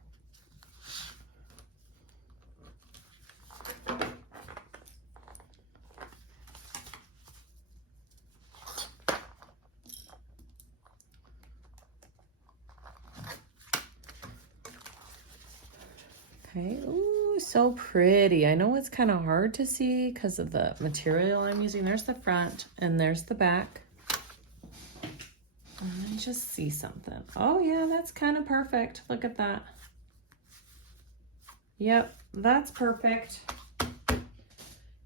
Okay, ooh, so pretty. I know it's kind of hard to see because of the material I'm using. There's the front and there's the back. Let me just see something. Oh yeah, that's kind of perfect. Look at that. Yep, that's perfect.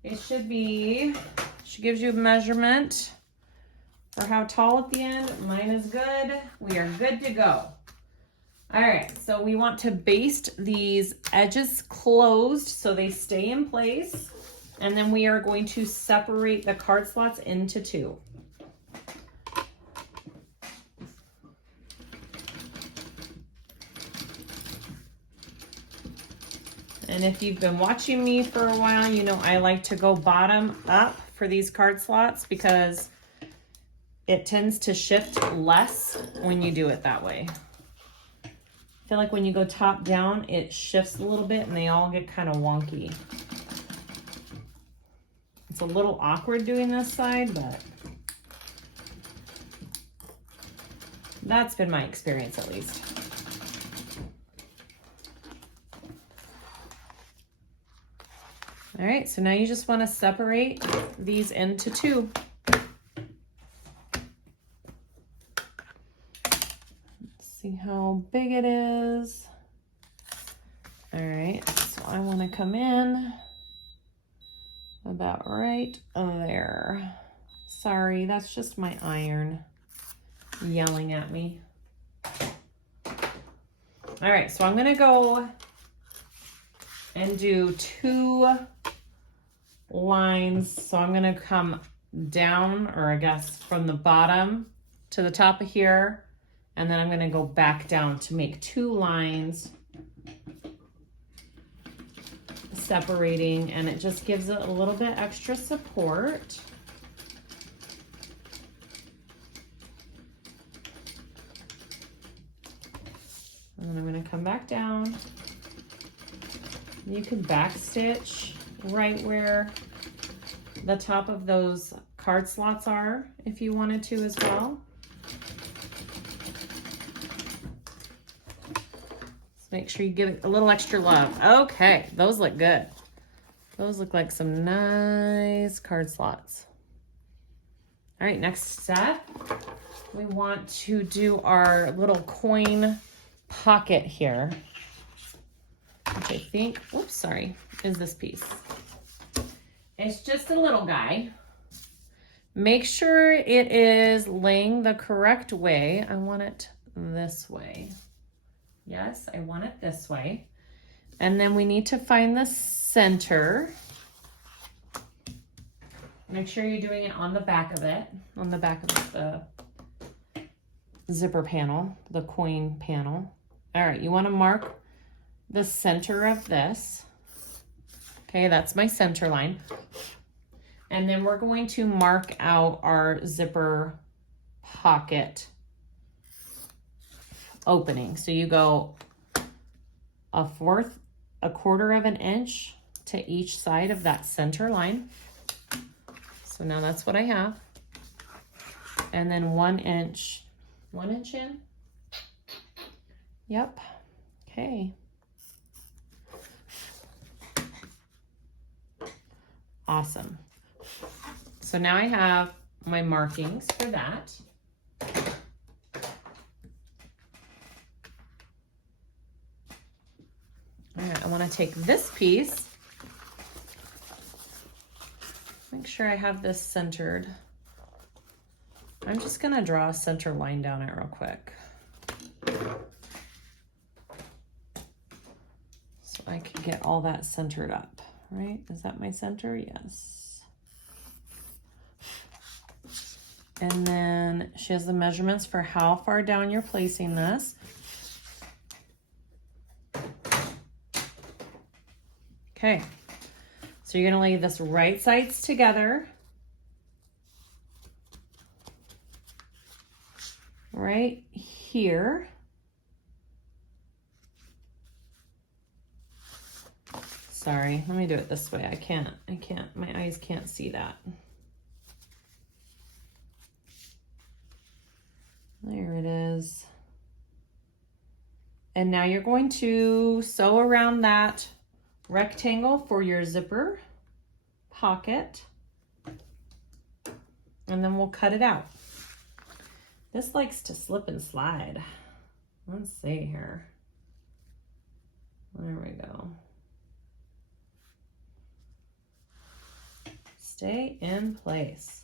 It should be, she gives you a measurement for how tall at the end. Mine is good. We are good to go. All right, so we want to baste these edges closed so they stay in place. And then we are going to separate the card slots into two. And if you've been watching me for a while, you know I like to go bottom up for these card slots because it tends to shift less when you do it that way. I feel like when you go top down, it shifts a little bit and they all get kind of wonky. It's a little awkward doing this side, but that's been my experience at least. All right, so now you just want to separate these into two. See how big it is. All right, so I want to come in about right there. Sorry, that's just my iron yelling at me. All right, so I'm gonna go and do two lines. So I'm gonna come down, or I guess from the bottom to the top of here. And then I'm gonna go back down to make two lines separating, and it just gives it a little bit extra support. And then I'm gonna come back down. You can back stitch right where the top of those card slots are if you wanted to as well. Make sure you give it a little extra love. Okay, those look good. Those look like some nice card slots. All right, next step, we want to do our little coin pocket here, which I think, oops, sorry, is this piece. It's just a little guy. Make sure it is laying the correct way. I want it this way. Yes, I want it this way. And then we need to find the center. Make sure you're doing it on the back of it, on the back of the zipper panel, the coin panel. All right, you want to mark the center of this. Okay, that's my center line. And then we're going to mark out our zipper pocket opening. So you go a quarter of an inch to each side of that center line. So now that's what I have. And then 1 inch in. Yep. Okay. Awesome. So now I have my markings for that. All right, I want to take this piece, make sure I have this centered. I'm just going to draw a center line down it real quick, so I can get all that centered up, right? Is that my center? Yes. And then she has the measurements for how far down you're placing this. Okay, so you're gonna lay this right sides together, right here. Sorry, let me do it this way. I can't, my eyes can't see that. There it is. And now you're going to sew around that rectangle for your zipper pocket, and then we'll cut it out. This likes to slip and slide. Let's see here. There we go. Stay in place.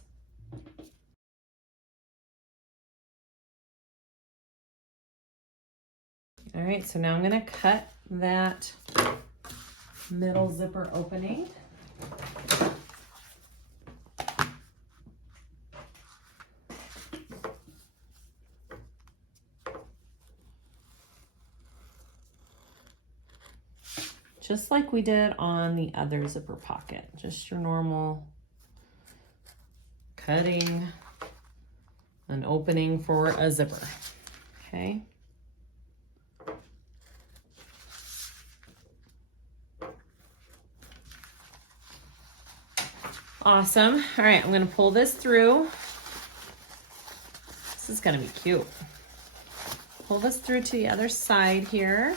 All right, so now I'm gonna cut that middle zipper opening. Just like we did on the other zipper pocket, just your normal cutting an opening for a zipper, okay? Awesome. All right, I'm gonna pull this through. This is gonna be cute. Pull this through to the other side here.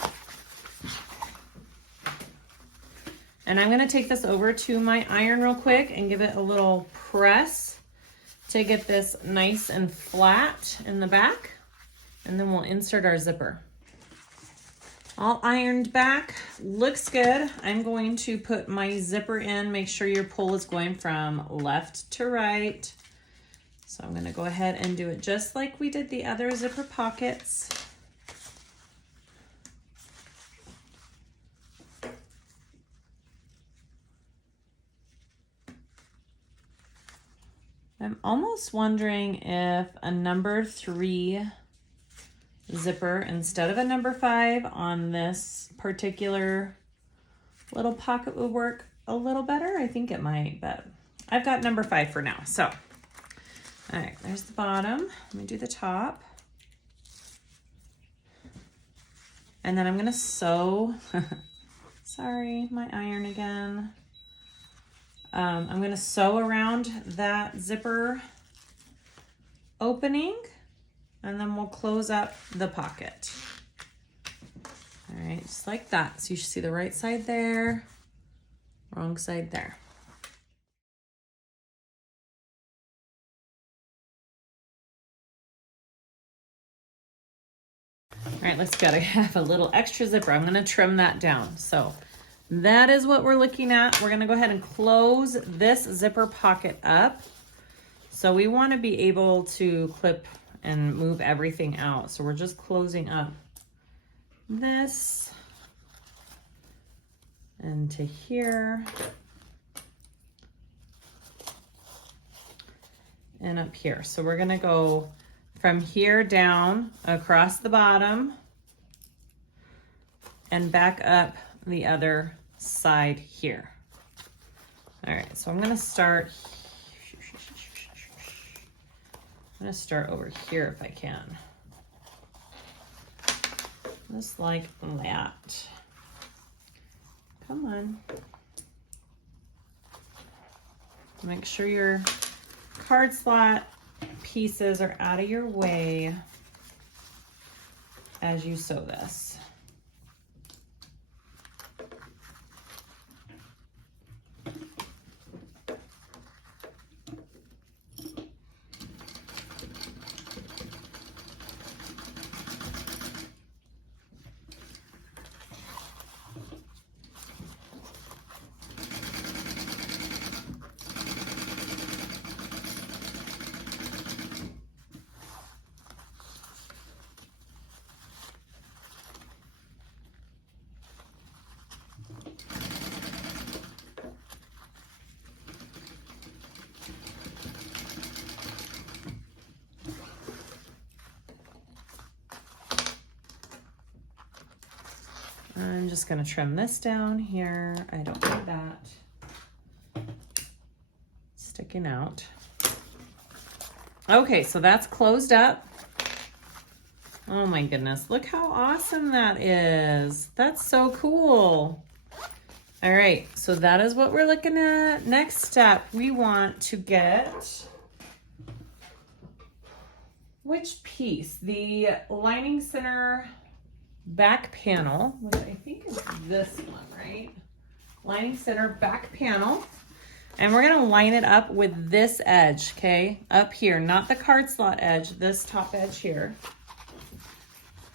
And I'm gonna take this over to my iron real quick and give it a little press to get this nice and flat in the back. And then we'll insert our zipper. All ironed back, looks good. I'm going to put my zipper in. Make sure your pull is going from left to right. So I'm gonna go ahead and do it just like we did the other zipper pockets. I'm almost wondering if a number 3 zipper instead of a number 5 on this particular little pocket would work a little better. I think it might, but I've got number 5 for now. So, all right, there's the bottom. Let me do the top. And then I'm gonna sew, sorry, my iron again. I'm gonna sew around that zipper opening and then we'll close up the pocket. All right, just like that. So you should see the right side there, wrong side there. All right, let's go. I have a little extra zipper. I'm gonna trim that down. So that is what we're looking at. We're gonna go ahead and close this zipper pocket up. So we wanna be able to clip and move everything out. So we're just closing up this and to here and up here. So we're gonna go from here down across the bottom and back up the other side here. All right, so I'm gonna start over here if I can. Just like that. Come on. Make sure your card slot pieces are out of your way as you sew this. I'm just gonna trim this down here. I don't need that sticking out. Okay, so that's closed up. Oh my goodness, look how awesome that is. That's so cool. All right, so that is what we're looking at. Next step, we want to get which piece? The lining center back panel, which I think is this one, right? Lining center back panel. And we're gonna line it up with this edge, okay? Up here, not the card slot edge, this top edge here.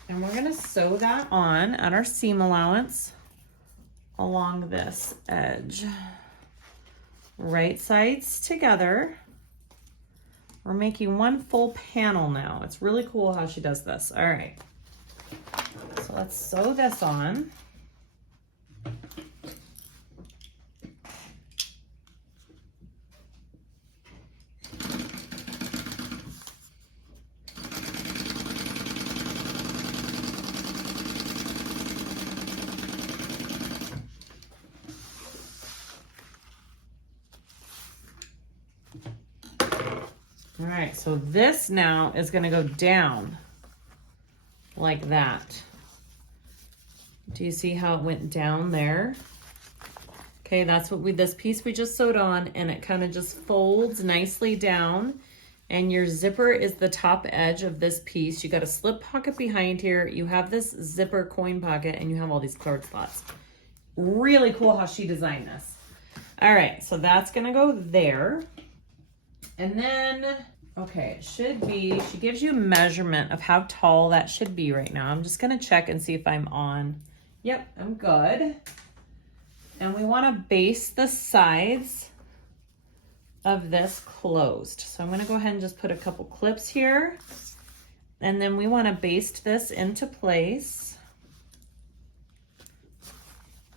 And we're gonna sew that on at our seam allowance along this edge. Right sides together. We're making one full panel now. It's really cool how she does this. All right. So let's sew this on. All right, so this now is going to go down like that. Do you see how it went down there? Okay, that's what this piece we just sewed on, and it kind of just folds nicely down. And your zipper is the top edge of this piece. You got a slip pocket behind here. You have this zipper coin pocket, and you have all these card slots. Really cool how she designed this. All right, so that's gonna go there. And then, okay, it should be, she gives you a measurement of how tall that should be right now. I'm just gonna check and see if I'm on. Yep, I'm good. And we wanna baste the sides of this closed. So I'm gonna go ahead and just put a couple clips here. And then we wanna baste this into place.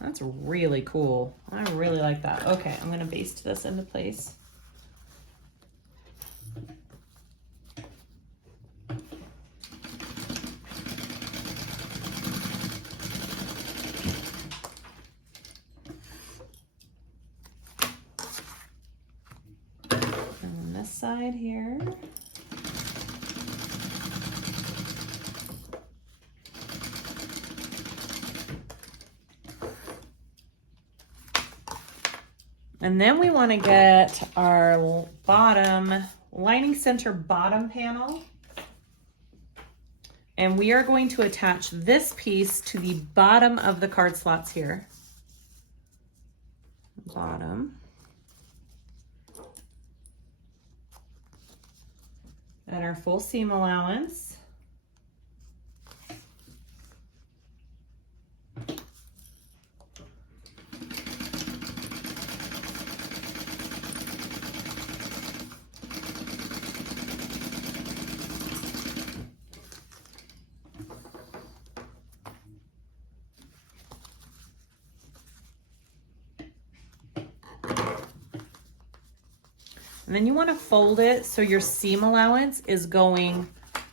That's really cool. I really like that. Okay, I'm gonna baste this into place. And on this side here. And then we want to get our bottom lining center bottom panel. And we are going to attach this piece to the bottom of the card slots here. Bottom. At our full seam allowance. And then you want to fold it so your seam allowance is going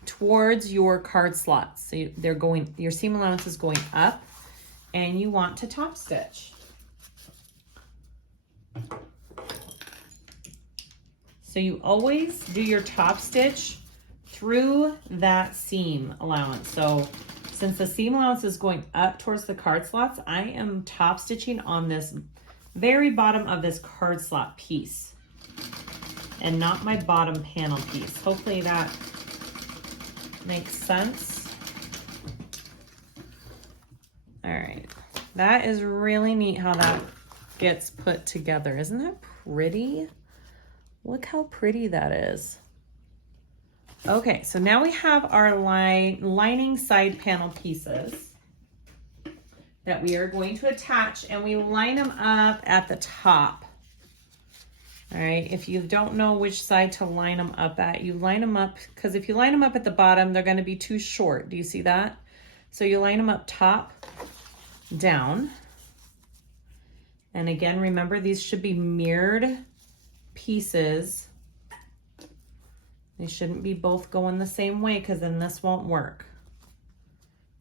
towards your card slots. So they're going, your seam allowance is going up, and you want to top stitch. So you always do your top stitch through that seam allowance. So since the seam allowance is going up towards the card slots, I am top stitching on this very bottom of this card slot piece, and not my bottom panel piece. Hopefully that makes sense. All right, that is really neat how that gets put together. Isn't that pretty? Look how pretty that is. Okay, so now we have our lining side panel pieces that we are going to attach, and we line them up at the top. All right, if you don't know which side to line them up at, you line them up, because if you line them up at the bottom, they're going to be too short. Do you see that? So you line them up top, down. And again, remember, these should be mirrored pieces. They shouldn't be both going the same way, because then this won't work.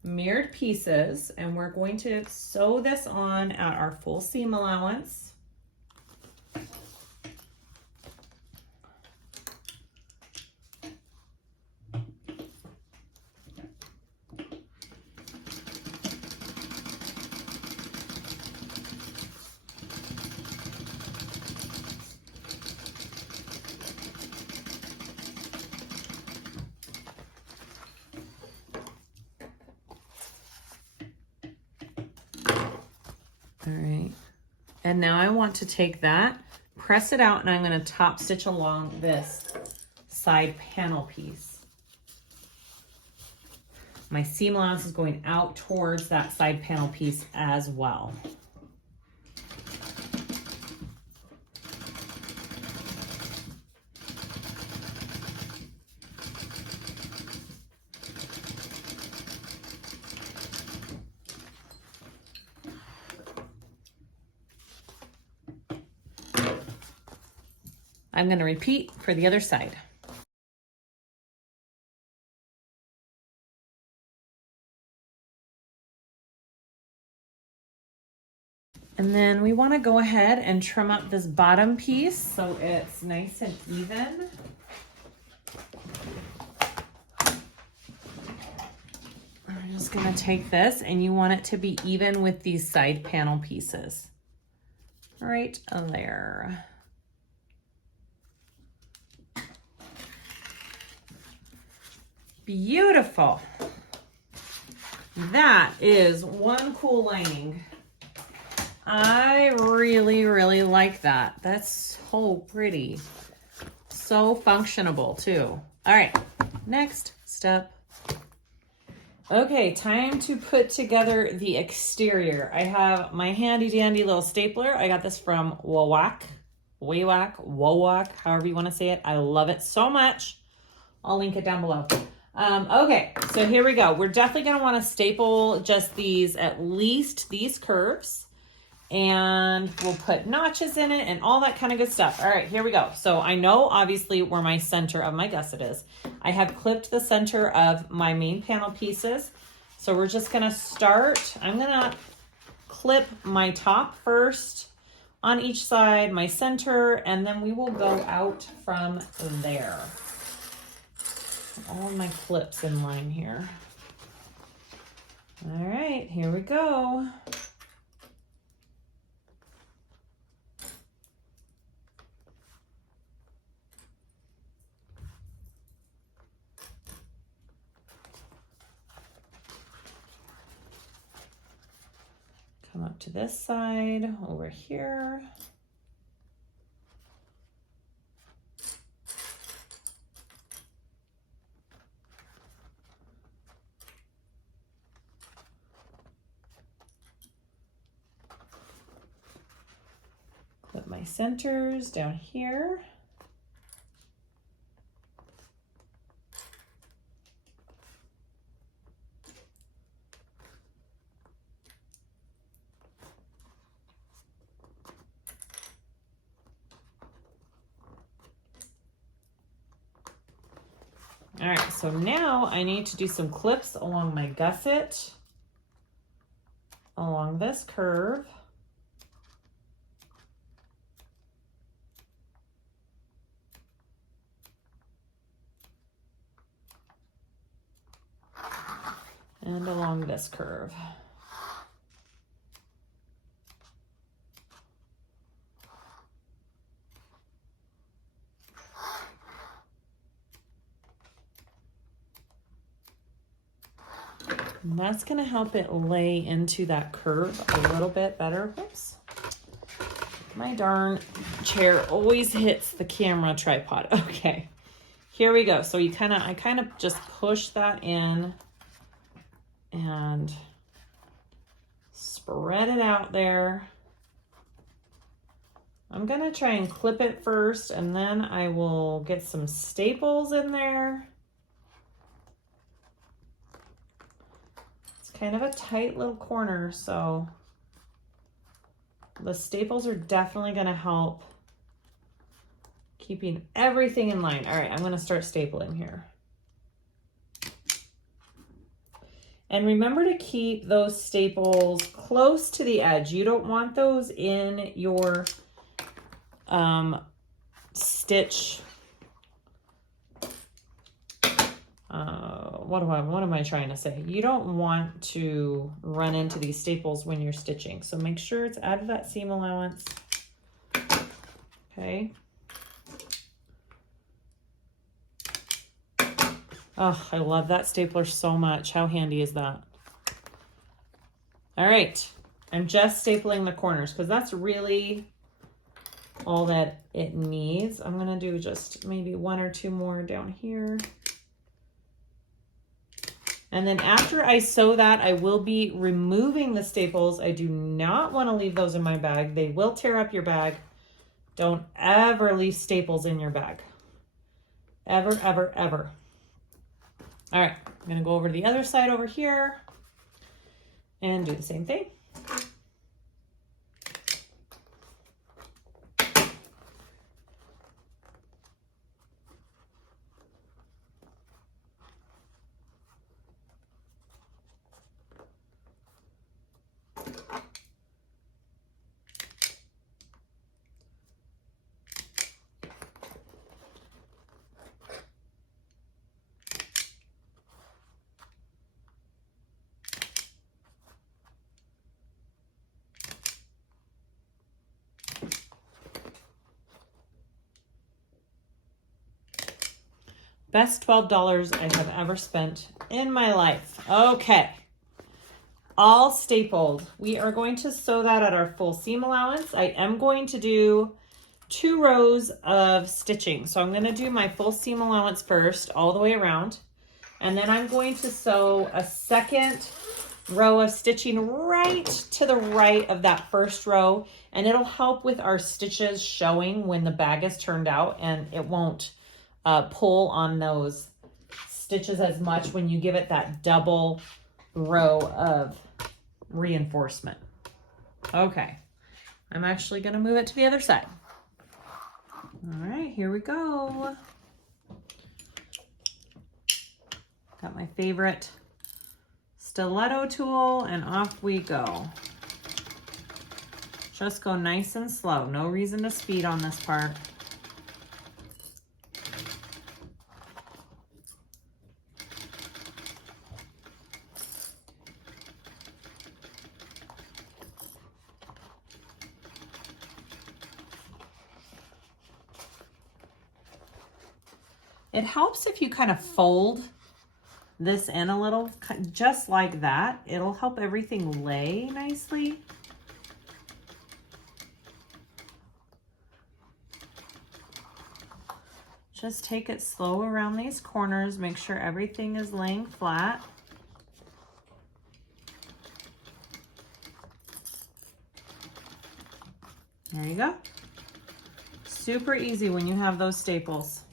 Mirrored pieces, and we're going to sew this on at our full seam allowance. All right, and now I want to take that, press it out, and I'm going to top stitch along this side panel piece. My seam allowance is going out towards that side panel piece as well. I'm going to repeat for the other side. And then we want to go ahead and trim up this bottom piece so it's nice and even. I'm just going to take this, and you want it to be even with these side panel pieces. Right there. Beautiful. That is one cool lining. I really, really like that. That's so pretty. So functionable too. All right, next step. Okay, time to put together the exterior. I have my handy dandy little stapler. I got this from Wawak, however you want to say it. I love it so much. I'll link it down below. Okay, so here we go. We're definitely going to want to staple just these, at least these curves. And we'll put notches in it and all that kind of good stuff. All right, here we go. So I know obviously where my center of my gusset is. I have clipped the center of my main panel pieces. So we're just gonna start. I'm gonna clip my top first on each side, my center, and then we will go out from there. All of my clips in line here. All right, here we go. Come up to this side over here. Clip my centers down here. All right, so now I need to do some clips along my gusset, along this curve. And along this curve. And that's going to help it lay into that curve a little bit better. Whoops. My darn chair always hits the camera tripod. Okay, here we go. So I kind of just push that in and spread it out there. I'm going to try and clip it first, and then I will get some staples in there. Kind of a tight little corner, so the staples are definitely going to help keeping everything in line. All right, I'm going to start stapling here. And remember to keep those staples close to the edge. You don't want those in your stitch. What am I trying to say? You don't want to run into these staples when you're stitching. So make sure it's out of that seam allowance. Okay. Oh, I love that stapler so much. How handy is that? All right. I'm just stapling the corners because that's really all that it needs. I'm going to do just maybe one or two more down here. And then after I sew that, I will be removing the staples. I do not want to leave those in my bag. They will tear up your bag. Don't ever leave staples in your bag. Ever, ever, ever. All right, I'm going to go over to the other side over here and do the same thing. Best $12 I have ever spent in my life. Okay. All stapled. We are going to sew that at our full seam allowance. I am going to do 2 rows of stitching. So I'm going to do my full seam allowance first, all the way around. And then I'm going to sew a second row of stitching right to the right of that first row. And it'll help with our stitches showing when the bag is turned out, and it won't pull on those stitches as much when you give it that double row of reinforcement. Okay, I'm actually going to move it to the other side. All right, here we go. Got my favorite stiletto tool, and off we go. Just go nice and slow. No reason to speed on this part. It helps if you kind of fold this in a little, just like that. It'll help everything lay nicely. Just take it slow around these corners. Make sure everything is laying flat. There you go. Super easy when you have those staples.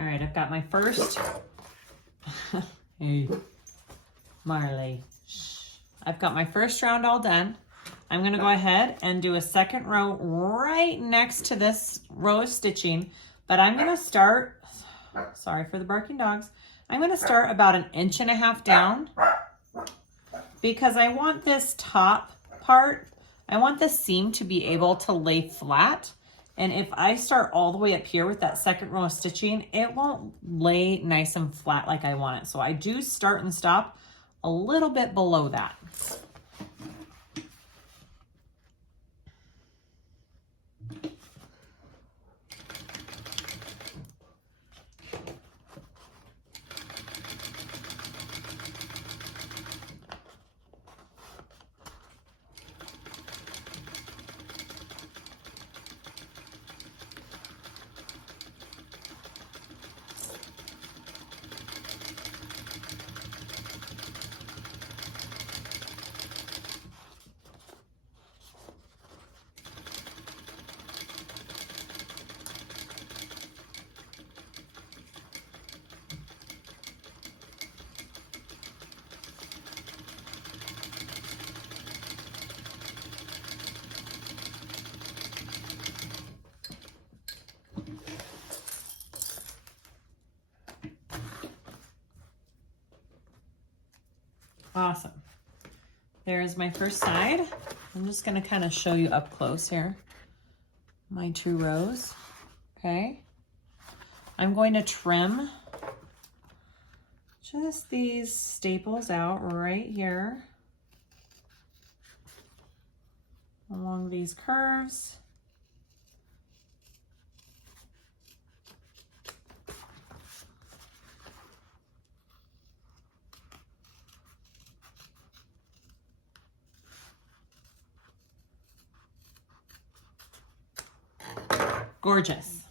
All right, I've got my first, hey, Marley. I've got my first round all done. I'm gonna go ahead and do a second row right next to this row of stitching, but I'm gonna start, sorry for the barking dogs, I'm gonna start about 1.5 inches down, because I want this top part, I want the seam to be able to lay flat. And if I start all the way up here with that second row of stitching, it won't lay nice and flat like I want it. So I do start and stop a little bit below that. Awesome. There's my first side. I'm just going to kind of show you up close here. My 2 rows. Okay. I'm going to trim just these staples out right here along these curves. Gorgeous.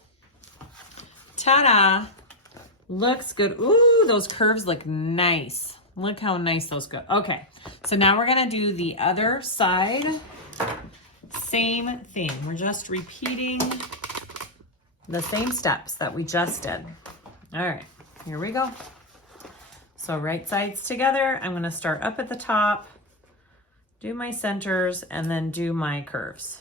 Ta-da! Looks good. Ooh, those curves look nice. Look how nice those go. Okay, so now we're gonna do the other side. Same thing. We're just repeating the same steps that we just did. All right, here we go. So right sides together. I'm gonna start up at the top, do my centers, and then do my curves.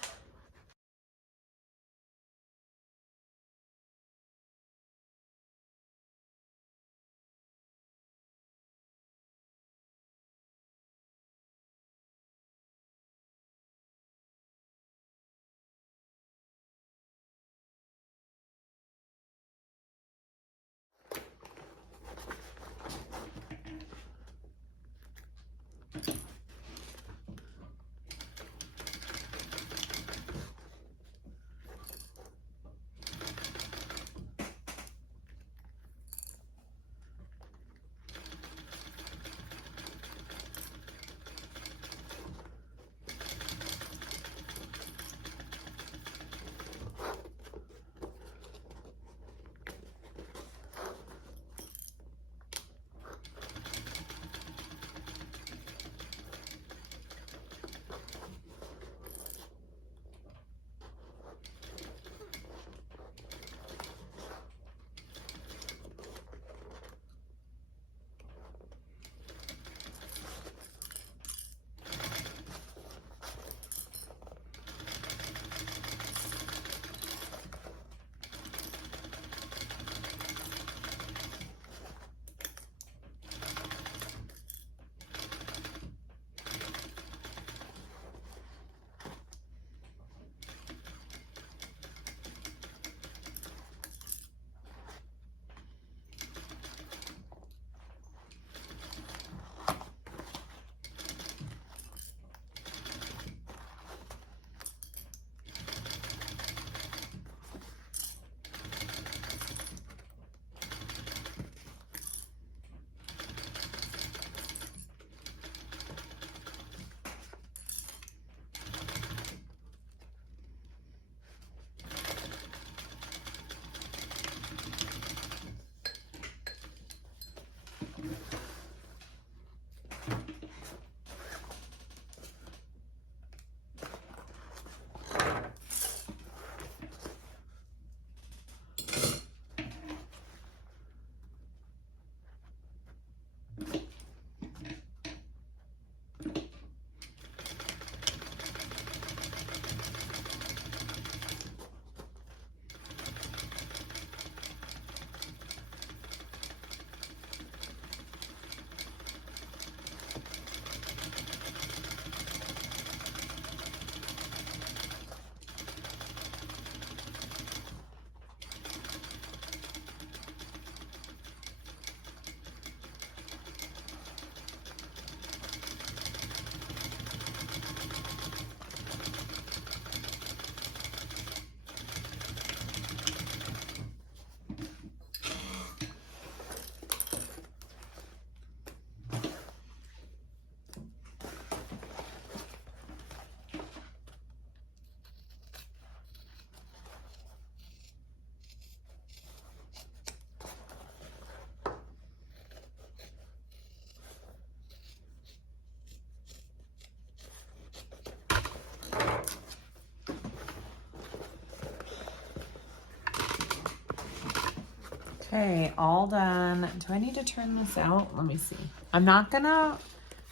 Okay, all done. Do I need to turn this out? Let me see. I'm not gonna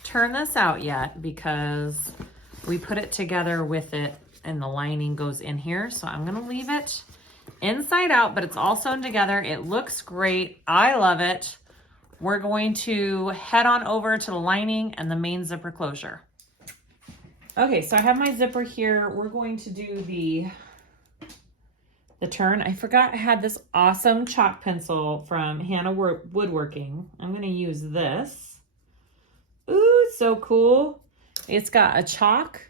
turn this out yet because we put it together with it and the lining goes in here. So I'm gonna leave it inside out, but it's all sewn together. It looks great. I love it. We're going to head on over to the lining and the main zipper closure. Okay, so I have my zipper here. We're going to do the turn. I forgot I had this awesome chalk pencil from Hanna Woodworking. I'm going to use this. Ooh, so cool. It's got a chalk,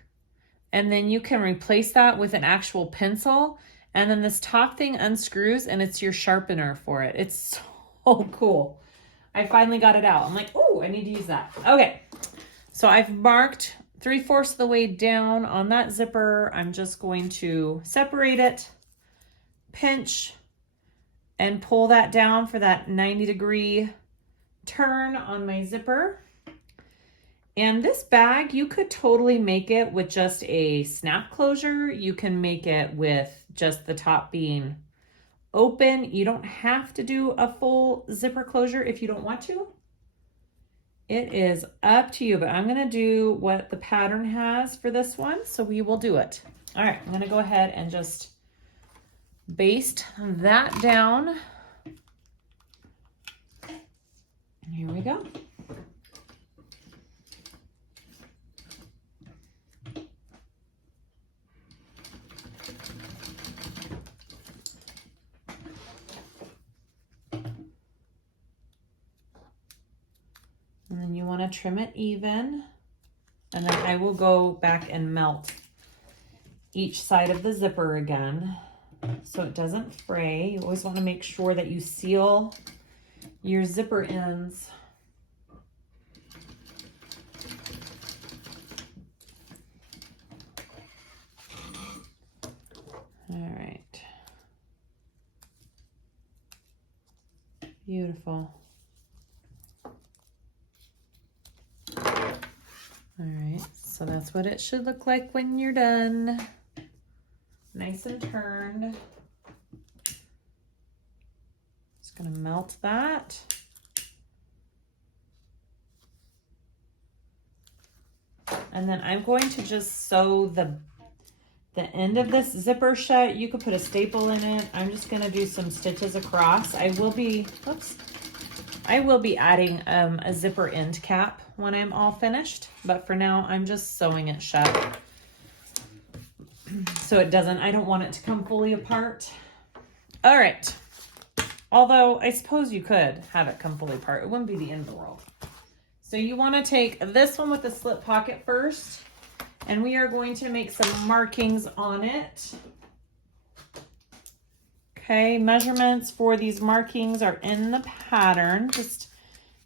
and then you can replace that with an actual pencil. And then this top thing unscrews, and it's your sharpener for it. It's so cool. I finally got it out. I'm like, oh, I need to use that. Okay, so I've marked 3/4 of the way down on that zipper. I'm just going to separate it, pinch, and pull that down for that 90-degree turn on my zipper. And this bag, you could totally make it with just a snap closure. You can make it with just the top being open. You don't have to do a full zipper closure if you don't want to. It is up to you, but I'm gonna do what the pattern has for this one, so we will do it. All right, I'm gonna go ahead and just baste that down. And here we go. And then you want to trim it even. And then I will go back and melt each side of the zipper again so it doesn't fray. You always want to make sure that you seal your zipper ends. All right. Beautiful. All right, so that's what it should look like when you're done. Nice and turned. Just gonna melt that. And then I'm going to just sew the end of this zipper shut. You could put a staple in it. I'm just gonna do some stitches across. I will be adding a zipper end cap when I'm all finished, but for now I'm just sewing it shut so I don't want it to come fully apart. All right, although I suppose you could have it come fully apart. It wouldn't be the end of the world. So you want to take this one with the slip pocket first, and we are going to make some markings on it. Okay, measurements for these markings are in the pattern. Just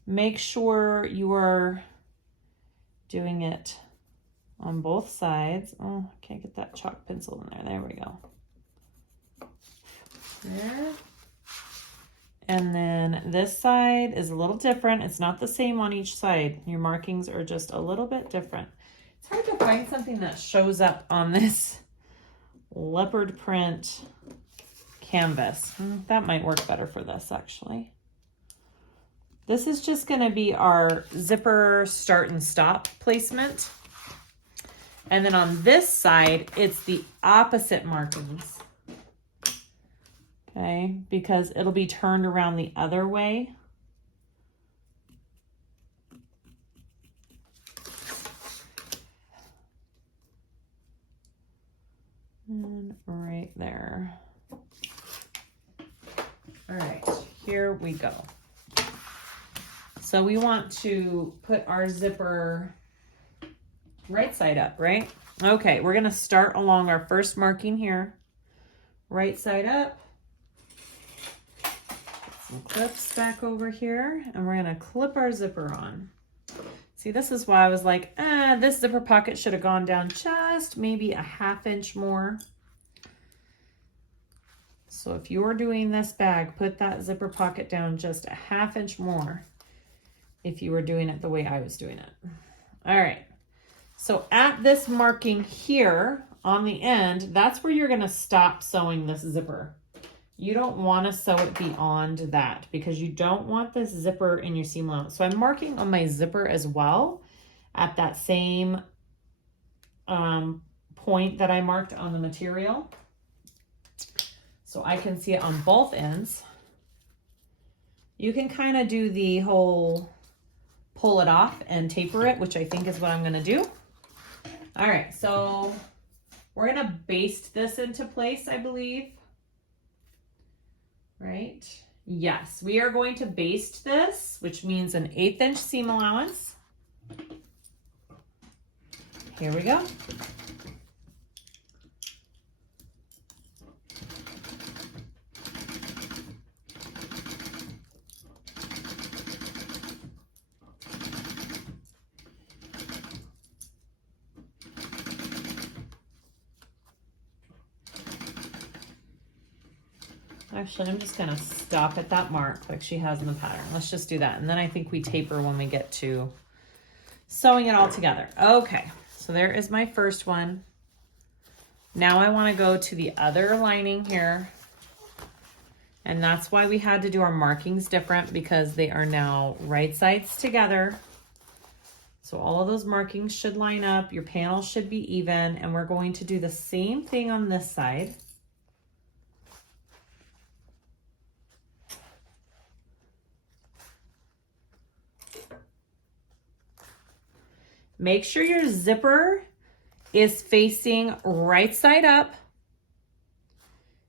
make sure you are doing it on both sides. Oh, I can't get that chalk pencil in there. There we go. There. And then this side is a little different. It's not the same on each side. Your markings are just a little bit different. It's hard to find something that shows up on this leopard print canvas. That might work better for this actually. This is just going to be our zipper start and stop placement. And then on this side, it's the opposite markings. Okay, because it'll be turned around the other way. And right there. All right, here we go. So we want to put our zipper right side up, right? Okay, we're gonna start along our first marking here. Right side up. Put some clips back over here, and we're gonna clip our zipper on. See, this is why I was like, this zipper pocket should have gone down just maybe a 1/2 inch more. So if you're doing this bag, put that zipper pocket down just a 1/2 inch more if you were doing it the way I was doing it. All right, so at this marking here on the end, that's where you're gonna stop sewing this zipper. You don't wanna sew it beyond that because you don't want this zipper in your seam allowance. So I'm marking on my zipper as well at that same point that I marked on the material. So I can see it on both ends. You can kind of do the whole pull it off and taper it, which I think is what I'm gonna do. All right, so we're gonna baste this into place, I believe. Right? Yes, we are going to baste this, which means an 1/8 inch seam allowance. Here we go. Actually, I'm just gonna stop at that mark like she has in the pattern. Let's just do that. And then I think we taper when we get to sewing it all together. Okay, so there is my first one. Now I wanna go to the other lining here. And that's why we had to do our markings different, because they are now right sides together. So all of those markings should line up. Your panel should be even. And we're going to do the same thing on this side. Make sure your zipper is facing right side up.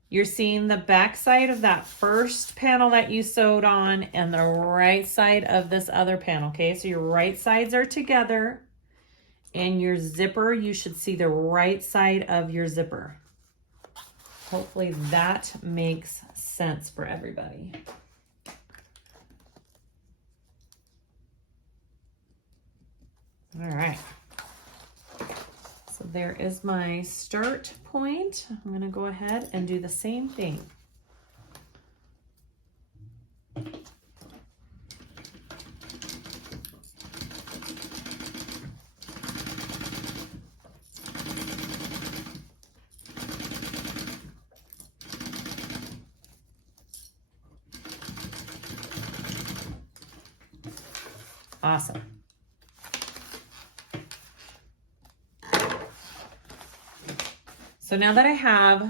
You're seeing the back side of that first panel that you sewed on and the right side of this other panel, okay? So your right sides are together, and your zipper, you should see the right side of your zipper. Hopefully that makes sense for everybody. All right. So there is my start point. I'm going to go ahead and do the same thing. Awesome. So now that I have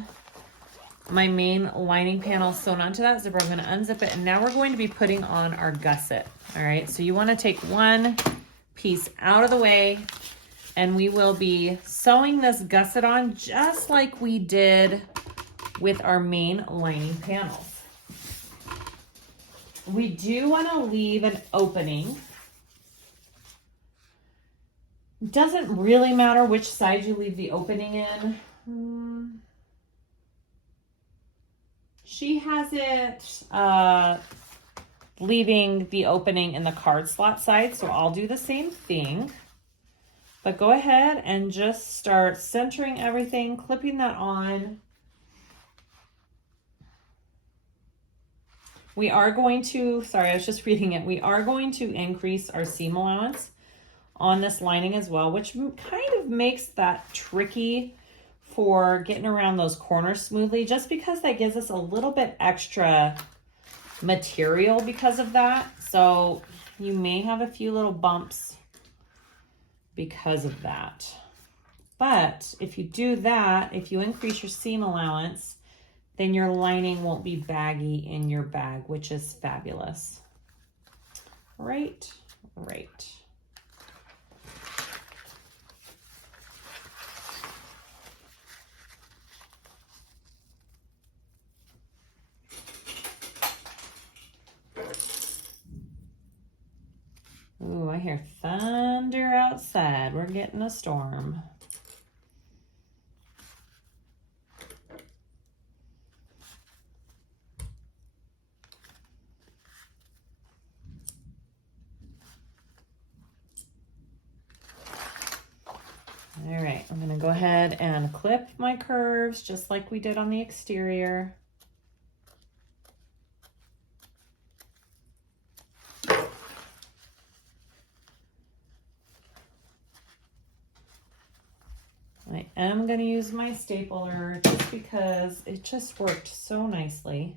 my main lining panel sewn onto that zipper, I'm going to unzip it, and now we're going to be putting on our gusset. All right, so you want to take one piece out of the way, and we will be sewing this gusset on just like we did with our main lining panels. We do want to leave an opening. Doesn't really matter which side you leave the opening in. She has it leaving the opening in the card slot side, so I'll do the same thing. But go ahead and just start centering everything, clipping that on. We are going to, sorry, I was just reading it. We are going to increase our seam allowance on this lining as well, which kind of makes that tricky for getting around those corners smoothly, just because that gives us a little bit extra material because of that. So you may have a few little bumps because of that. But if you do that, if you increase your seam allowance, then your lining won't be baggy in your bag, which is fabulous. Right. Ooh, I hear thunder outside. We're getting a storm. All right, I'm gonna go ahead and clip my curves just like we did on the exterior. I am going to use my stapler just because it just worked so nicely.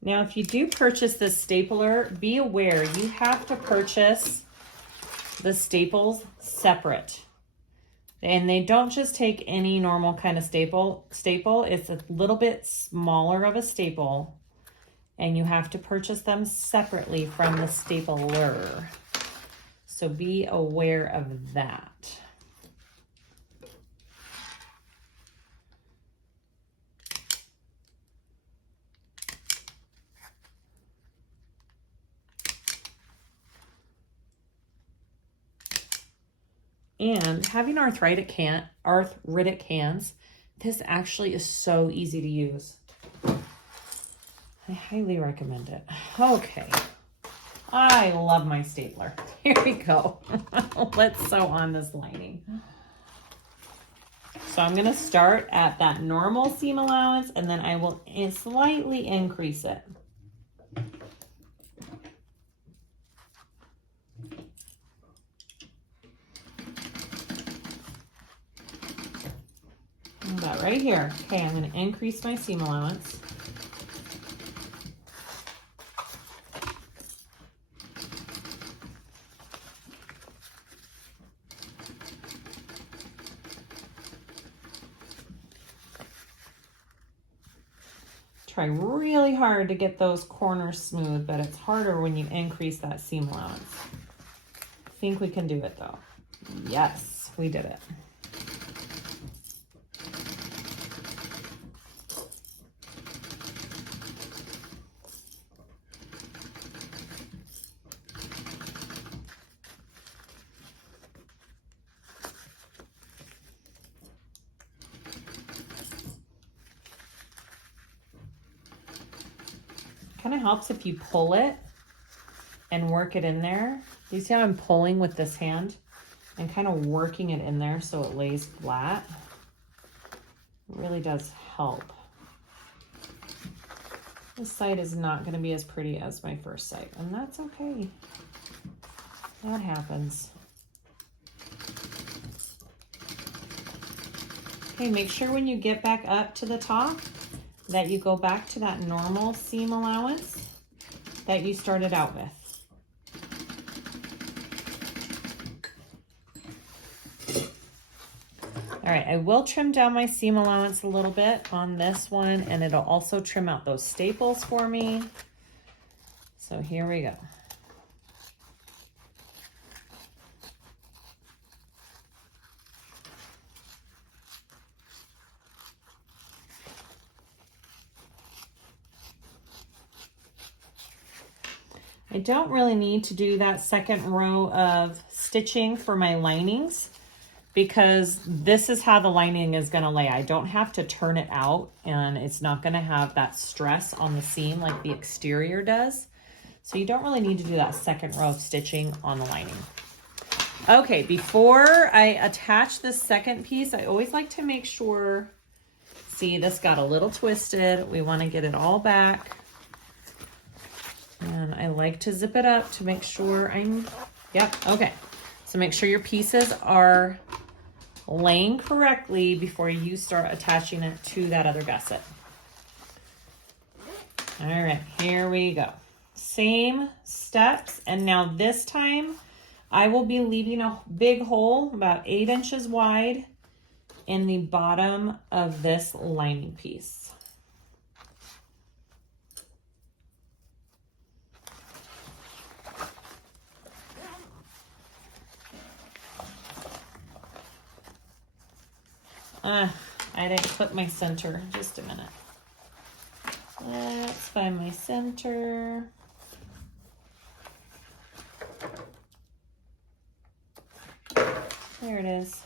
Now, if you do purchase this stapler, be aware you have to purchase the staples separate. And they don't just take any normal kind of staple. It's a little bit smaller of a staple, and you have to purchase them separately from the stapler. So be aware of that. And having arthritic hands, this actually is so easy to use. I highly recommend it. Okay. I love my stapler. Here we go. Let's sew on this lining. So I'm going to start at that normal seam allowance, and then I will slightly increase it. About right here. Okay, I'm going to increase my seam allowance. Try really hard to get those corners smooth, but it's harder when you increase that seam allowance. I think we can do it though. Yes, we did it. Kind of helps if you pull it and work it in there. You see how I'm pulling with this hand and kind of working it in there so it lays flat? It really does help. This side is not going to be as pretty as my first side, and that's okay. That happens. Okay, make sure when you get back up to the top that you go back to that normal seam allowance that you started out with. All right, I will trim down my seam allowance a little bit on this one, and it'll also trim out those staples for me. So here we go. I don't really need to do that second row of stitching for my linings because this is how the lining is going to lay. I don't have to turn it out, and it's not going to have that stress on the seam like the exterior does. So you don't really need to do that second row of stitching on the lining. Okay, before I attach this second piece, I always like to make sure, see, this got a little twisted. We want to get it all back. And I like to zip it up to make sure yep, okay. So make sure your pieces are laying correctly before you start attaching it to that other gusset. All right, here we go. Same steps, and now this time I will be leaving a big hole about 8 inches wide in the bottom of this lining piece. I didn't clip my center. Just a minute. Let's find my center. There it is.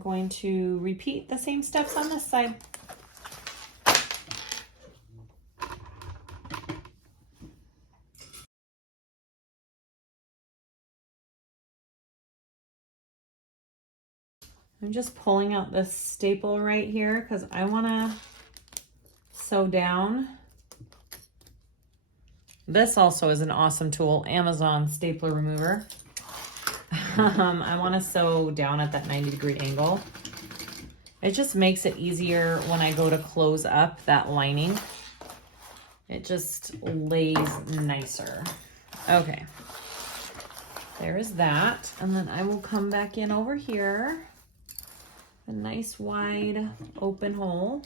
going to repeat the same steps on this side. I'm just pulling out this staple right here because I want to sew down. This also is an awesome tool, Amazon stapler remover. I want to sew down at that 90-degree angle. It just makes it easier when I go to close up that lining. It just lays nicer. Okay, there is that. And then I will come back in over here. A nice wide open hole.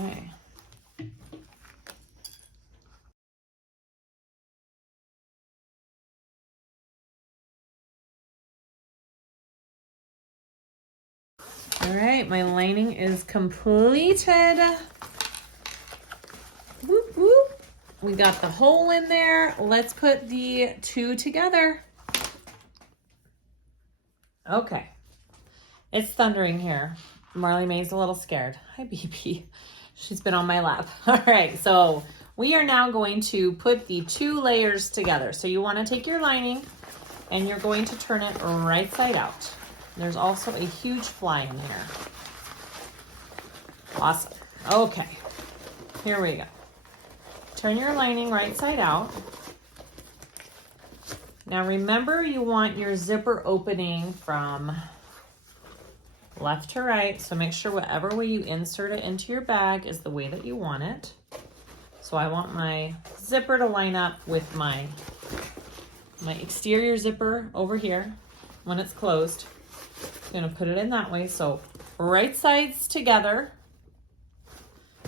Okay. All right, my lining is completed. Whoop, whoop. We got the hole in there. Let's put the two together. Okay, it's thundering here. Marley May's a little scared. Hi, BB. She's been on my lap. All right, so we are now going to put the two layers together. So you want to take your lining and you're going to turn it right side out. There's also a huge fly in there. Awesome. Okay, here we go. Turn your lining right side out. Now remember, you want your zipper opening from left to right. So make sure whatever way you insert it into your bag is the way that you want it. So I want my zipper to line up with my exterior zipper over here when it's closed. I'm gonna put it in that way. So right sides together.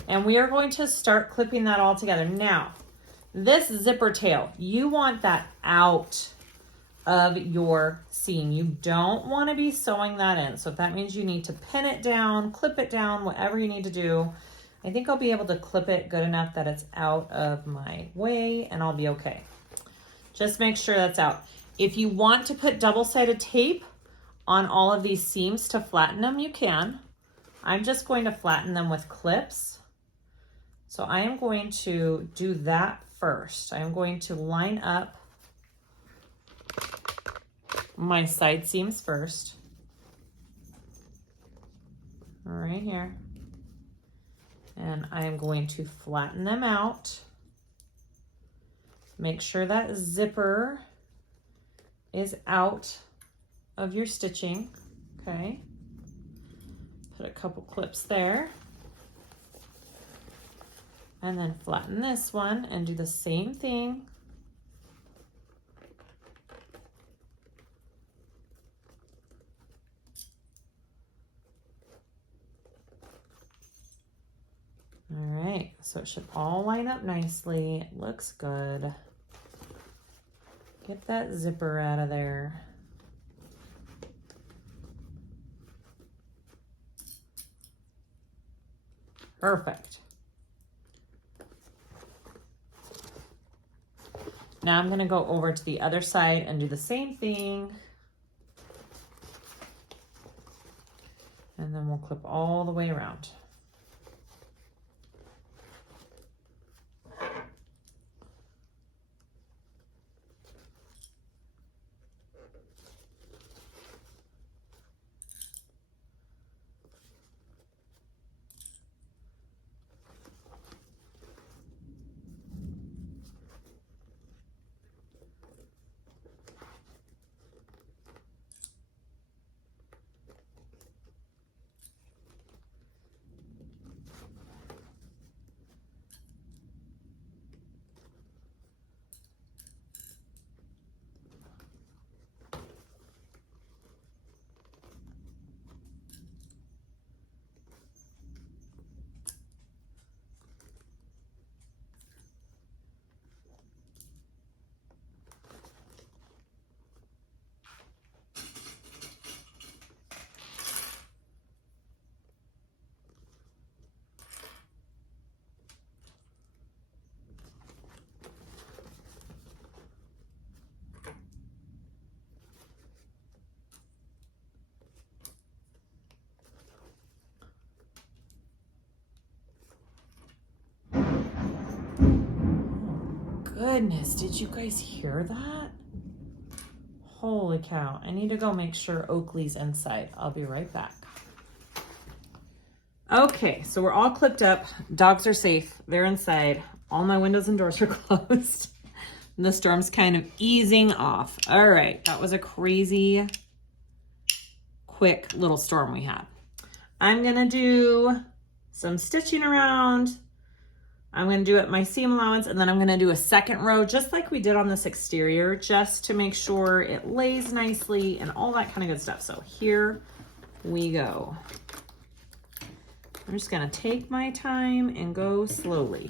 And we are going to start clipping that all together. Now, this zipper tail, you want that out of your seam. You don't want to be sewing that in. So if that means you need to pin it down, clip it down, whatever you need to do, I think I'll be able to clip it good enough that it's out of my way and I'll be okay. Just make sure that's out. If you want to put double-sided tape on all of these seams to flatten them, you can. I'm just going to flatten them with clips. So I am going to do that first. I'm going to line up my side seams first. Right here. And I am going to flatten them out. Make sure that zipper is out of your stitching. Okay. Put a couple clips there. And then flatten this one and do the same thing. All right, so it should all line up nicely. It looks good. Get that zipper out of there. Perfect. Now I'm gonna go over to the other side and do the same thing. And then we'll clip all the way around. goodness, did you guys hear that? Holy cow. I need to go make sure Oakley's inside. I'll be right back. Okay, so we're all clipped up. Dogs are safe. They're inside. All my windows and doors are closed. The storm's kind of easing off. All right, that was a crazy, quick little storm we had. I'm gonna do some stitching around. I'm gonna do it my seam allowance, and then I'm gonna do a second row just like we did on this exterior, just to make sure it lays nicely and all that kind of good stuff. So here we go. I'm just gonna take my time and go slowly.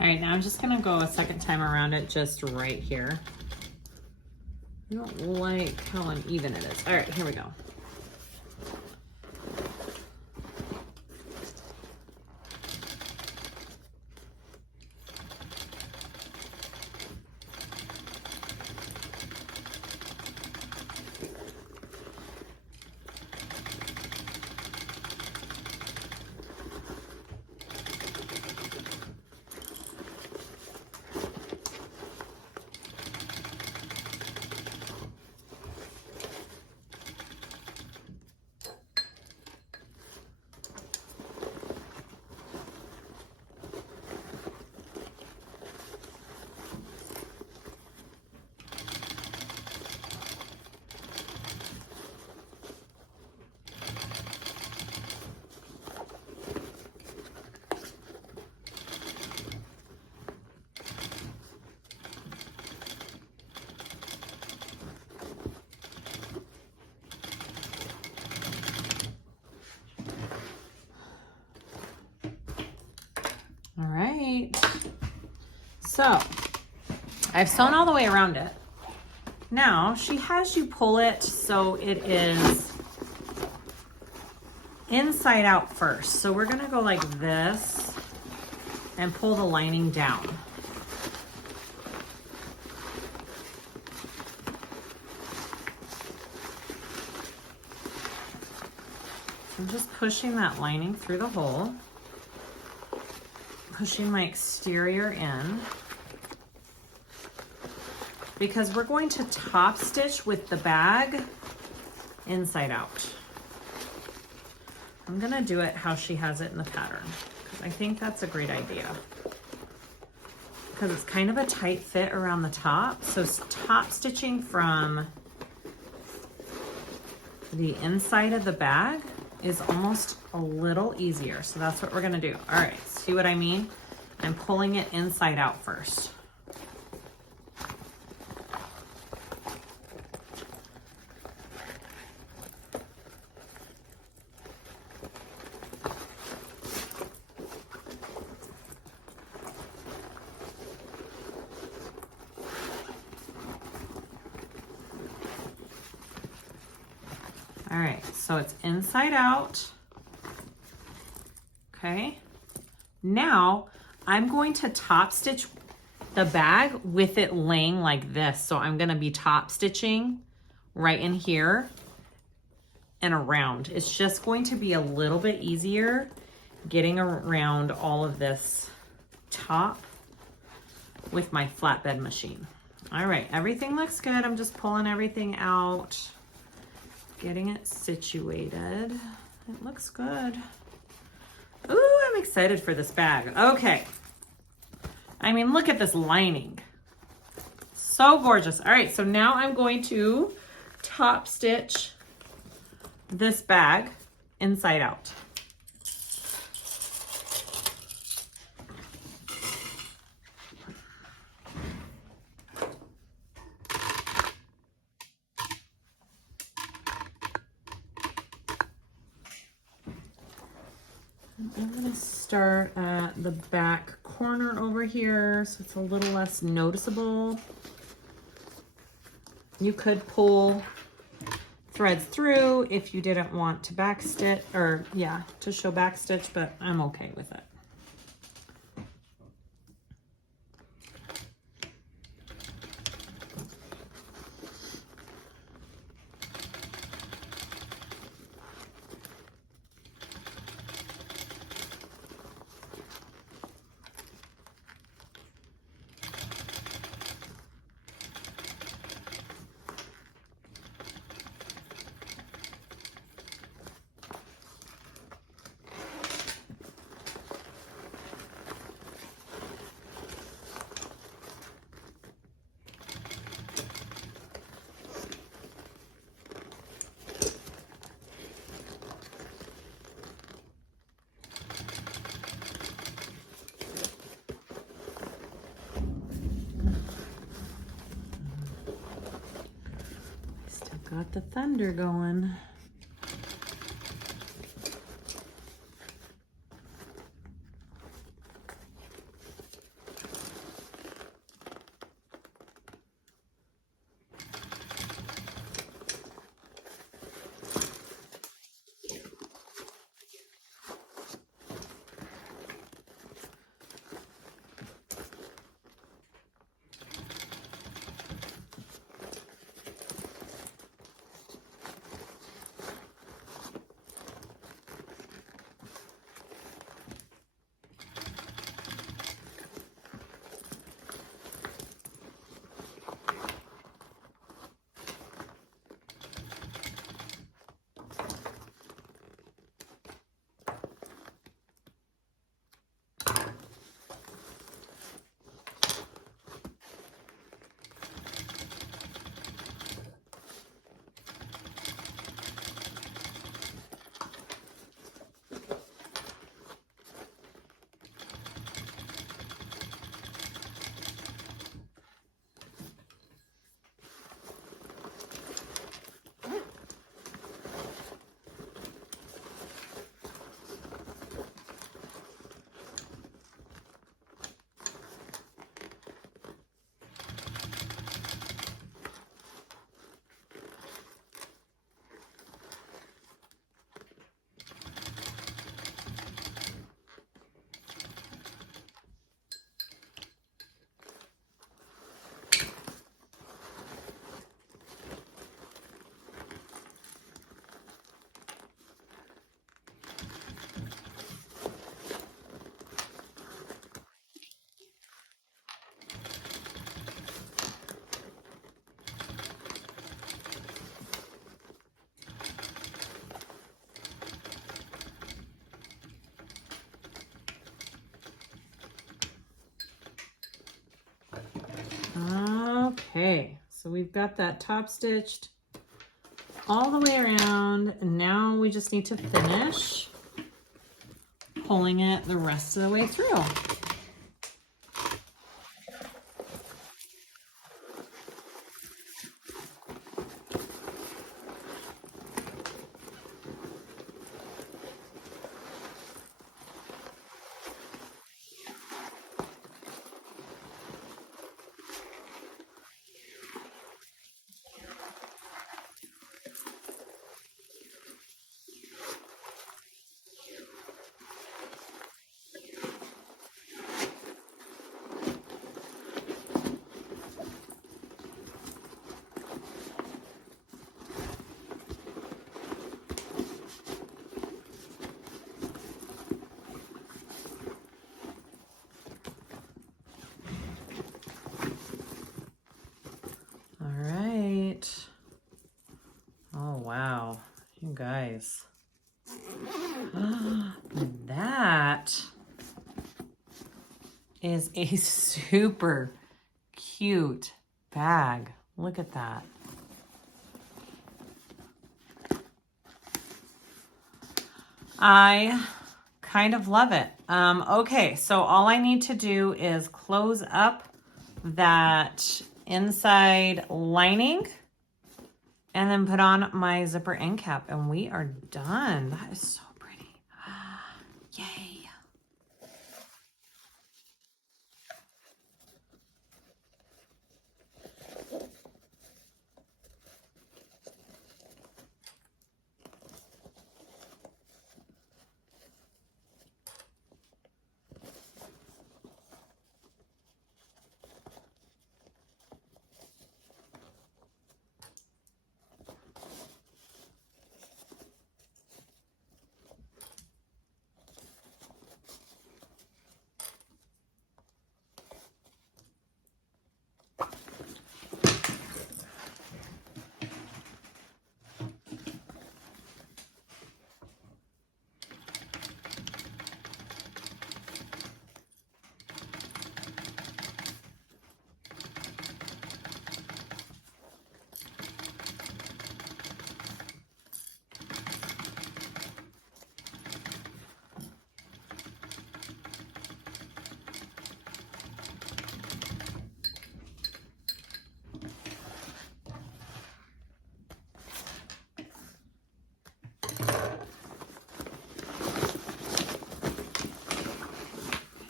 All right, now I'm just gonna go a second time around it just right here. I don't like how uneven it is. All right, here we go. All right, so I've sewn all the way around it. Now she has you pull it so it is inside out first. So we're gonna go like this and pull the lining down. I'm just pushing that lining through the hole, pushing my exterior in, because we're going to top stitch with the bag inside out. I'm gonna do it how she has it in the pattern, because I think that's a great idea. Because it's kind of a tight fit around the top, so top stitching from the inside of the bag is almost a little easier. So that's what we're gonna do. All right, see what I mean? I'm pulling it inside out first. All right, so it's inside out. Okay, now I'm going to top stitch the bag with it laying like this. So I'm gonna be top stitching right in here and around. It's just going to be a little bit easier getting around all of this top with my flatbed machine. All right, everything looks good. I'm just pulling everything out, getting it situated. It looks good. Ooh, I'm excited for this bag. Okay. I mean, look at this lining. So gorgeous. All right, so now I'm going to top stitch this bag inside out. I'm gonna start at the back corner over here so it's a little less noticeable. You could pull threads through if you didn't want to back stitch, or yeah, to show back stitch, but I'm okay with it. Got the thunder going. Okay, so we've got that top stitched all the way around, and now we just need to finish pulling it the rest of the way through. You guys, that is a super cute bag. Look at that. I kind of love it. Okay, so all I need to do is close up that inside lining and then put on my zipper end cap, and we are done. That is so pretty. Yay.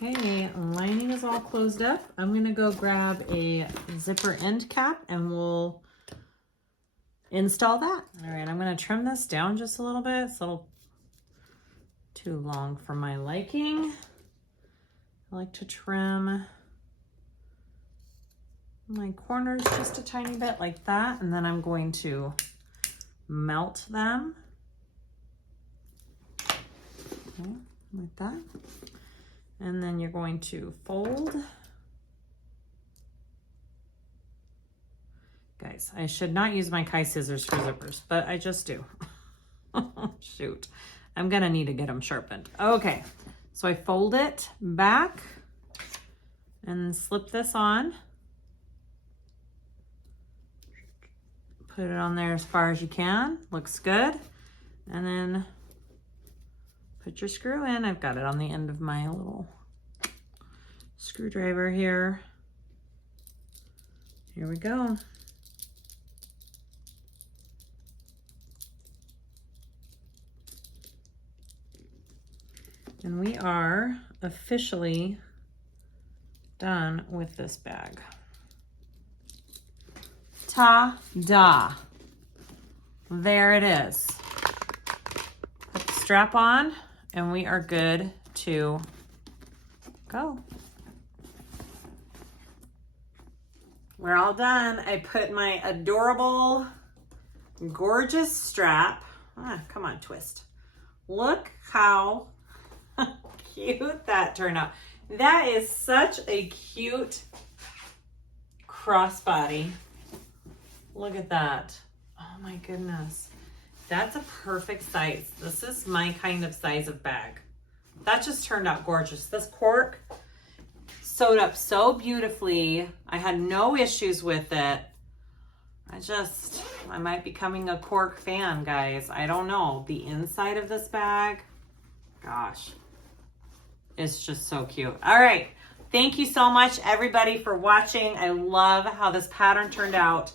Okay, lining is all closed up. I'm gonna go grab a zipper end cap and we'll install that. All right, I'm gonna trim this down just a little bit. It's a little too long for my liking. I like to trim my corners just a tiny bit like that, and then I'm going to melt them. Okay, like that. And then you're going to fold. Guys, I should not use my Kai scissors for zippers, but I just do. Shoot, I'm gonna need to get them sharpened. Okay, so I fold it back and slip this on. Put it on there as far as you can, looks good. And then put your screw in. I've got it on the end of my little screwdriver here. Here we go. And we are officially done with this bag. Ta-da! There it is. Put the strap on and we are good to go. We're all done. I put my adorable, gorgeous strap. Come on, twist. Look how cute that turned out. That is such a cute crossbody. Look at that. Oh my goodness. That's a perfect size. This is my kind of size of bag. That just turned out gorgeous. This cork, sewed up so beautifully. I had no issues with it. I might be becoming a Cork fan, guys. I don't know. The inside of this bag, gosh, it's just so cute. All right. Thank you so much, everybody, for watching. I love how this pattern turned out.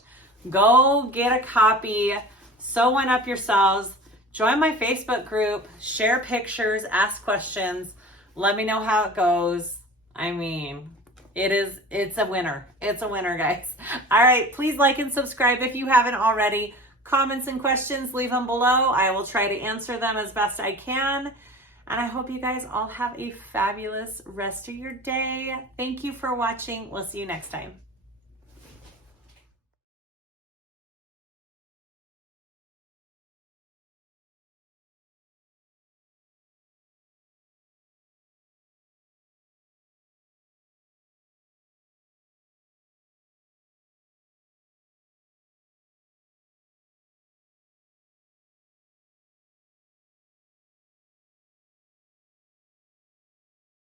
Go get a copy. Sew one up yourselves. Join my Facebook group. Share pictures. Ask questions. Let me know how it goes. I mean, it's a winner. It's a winner, guys. All right. Please like and subscribe if you haven't already. Comments and questions, leave them below. I will try to answer them as best I can. And I hope you guys all have a fabulous rest of your day. Thank you for watching. We'll see you next time.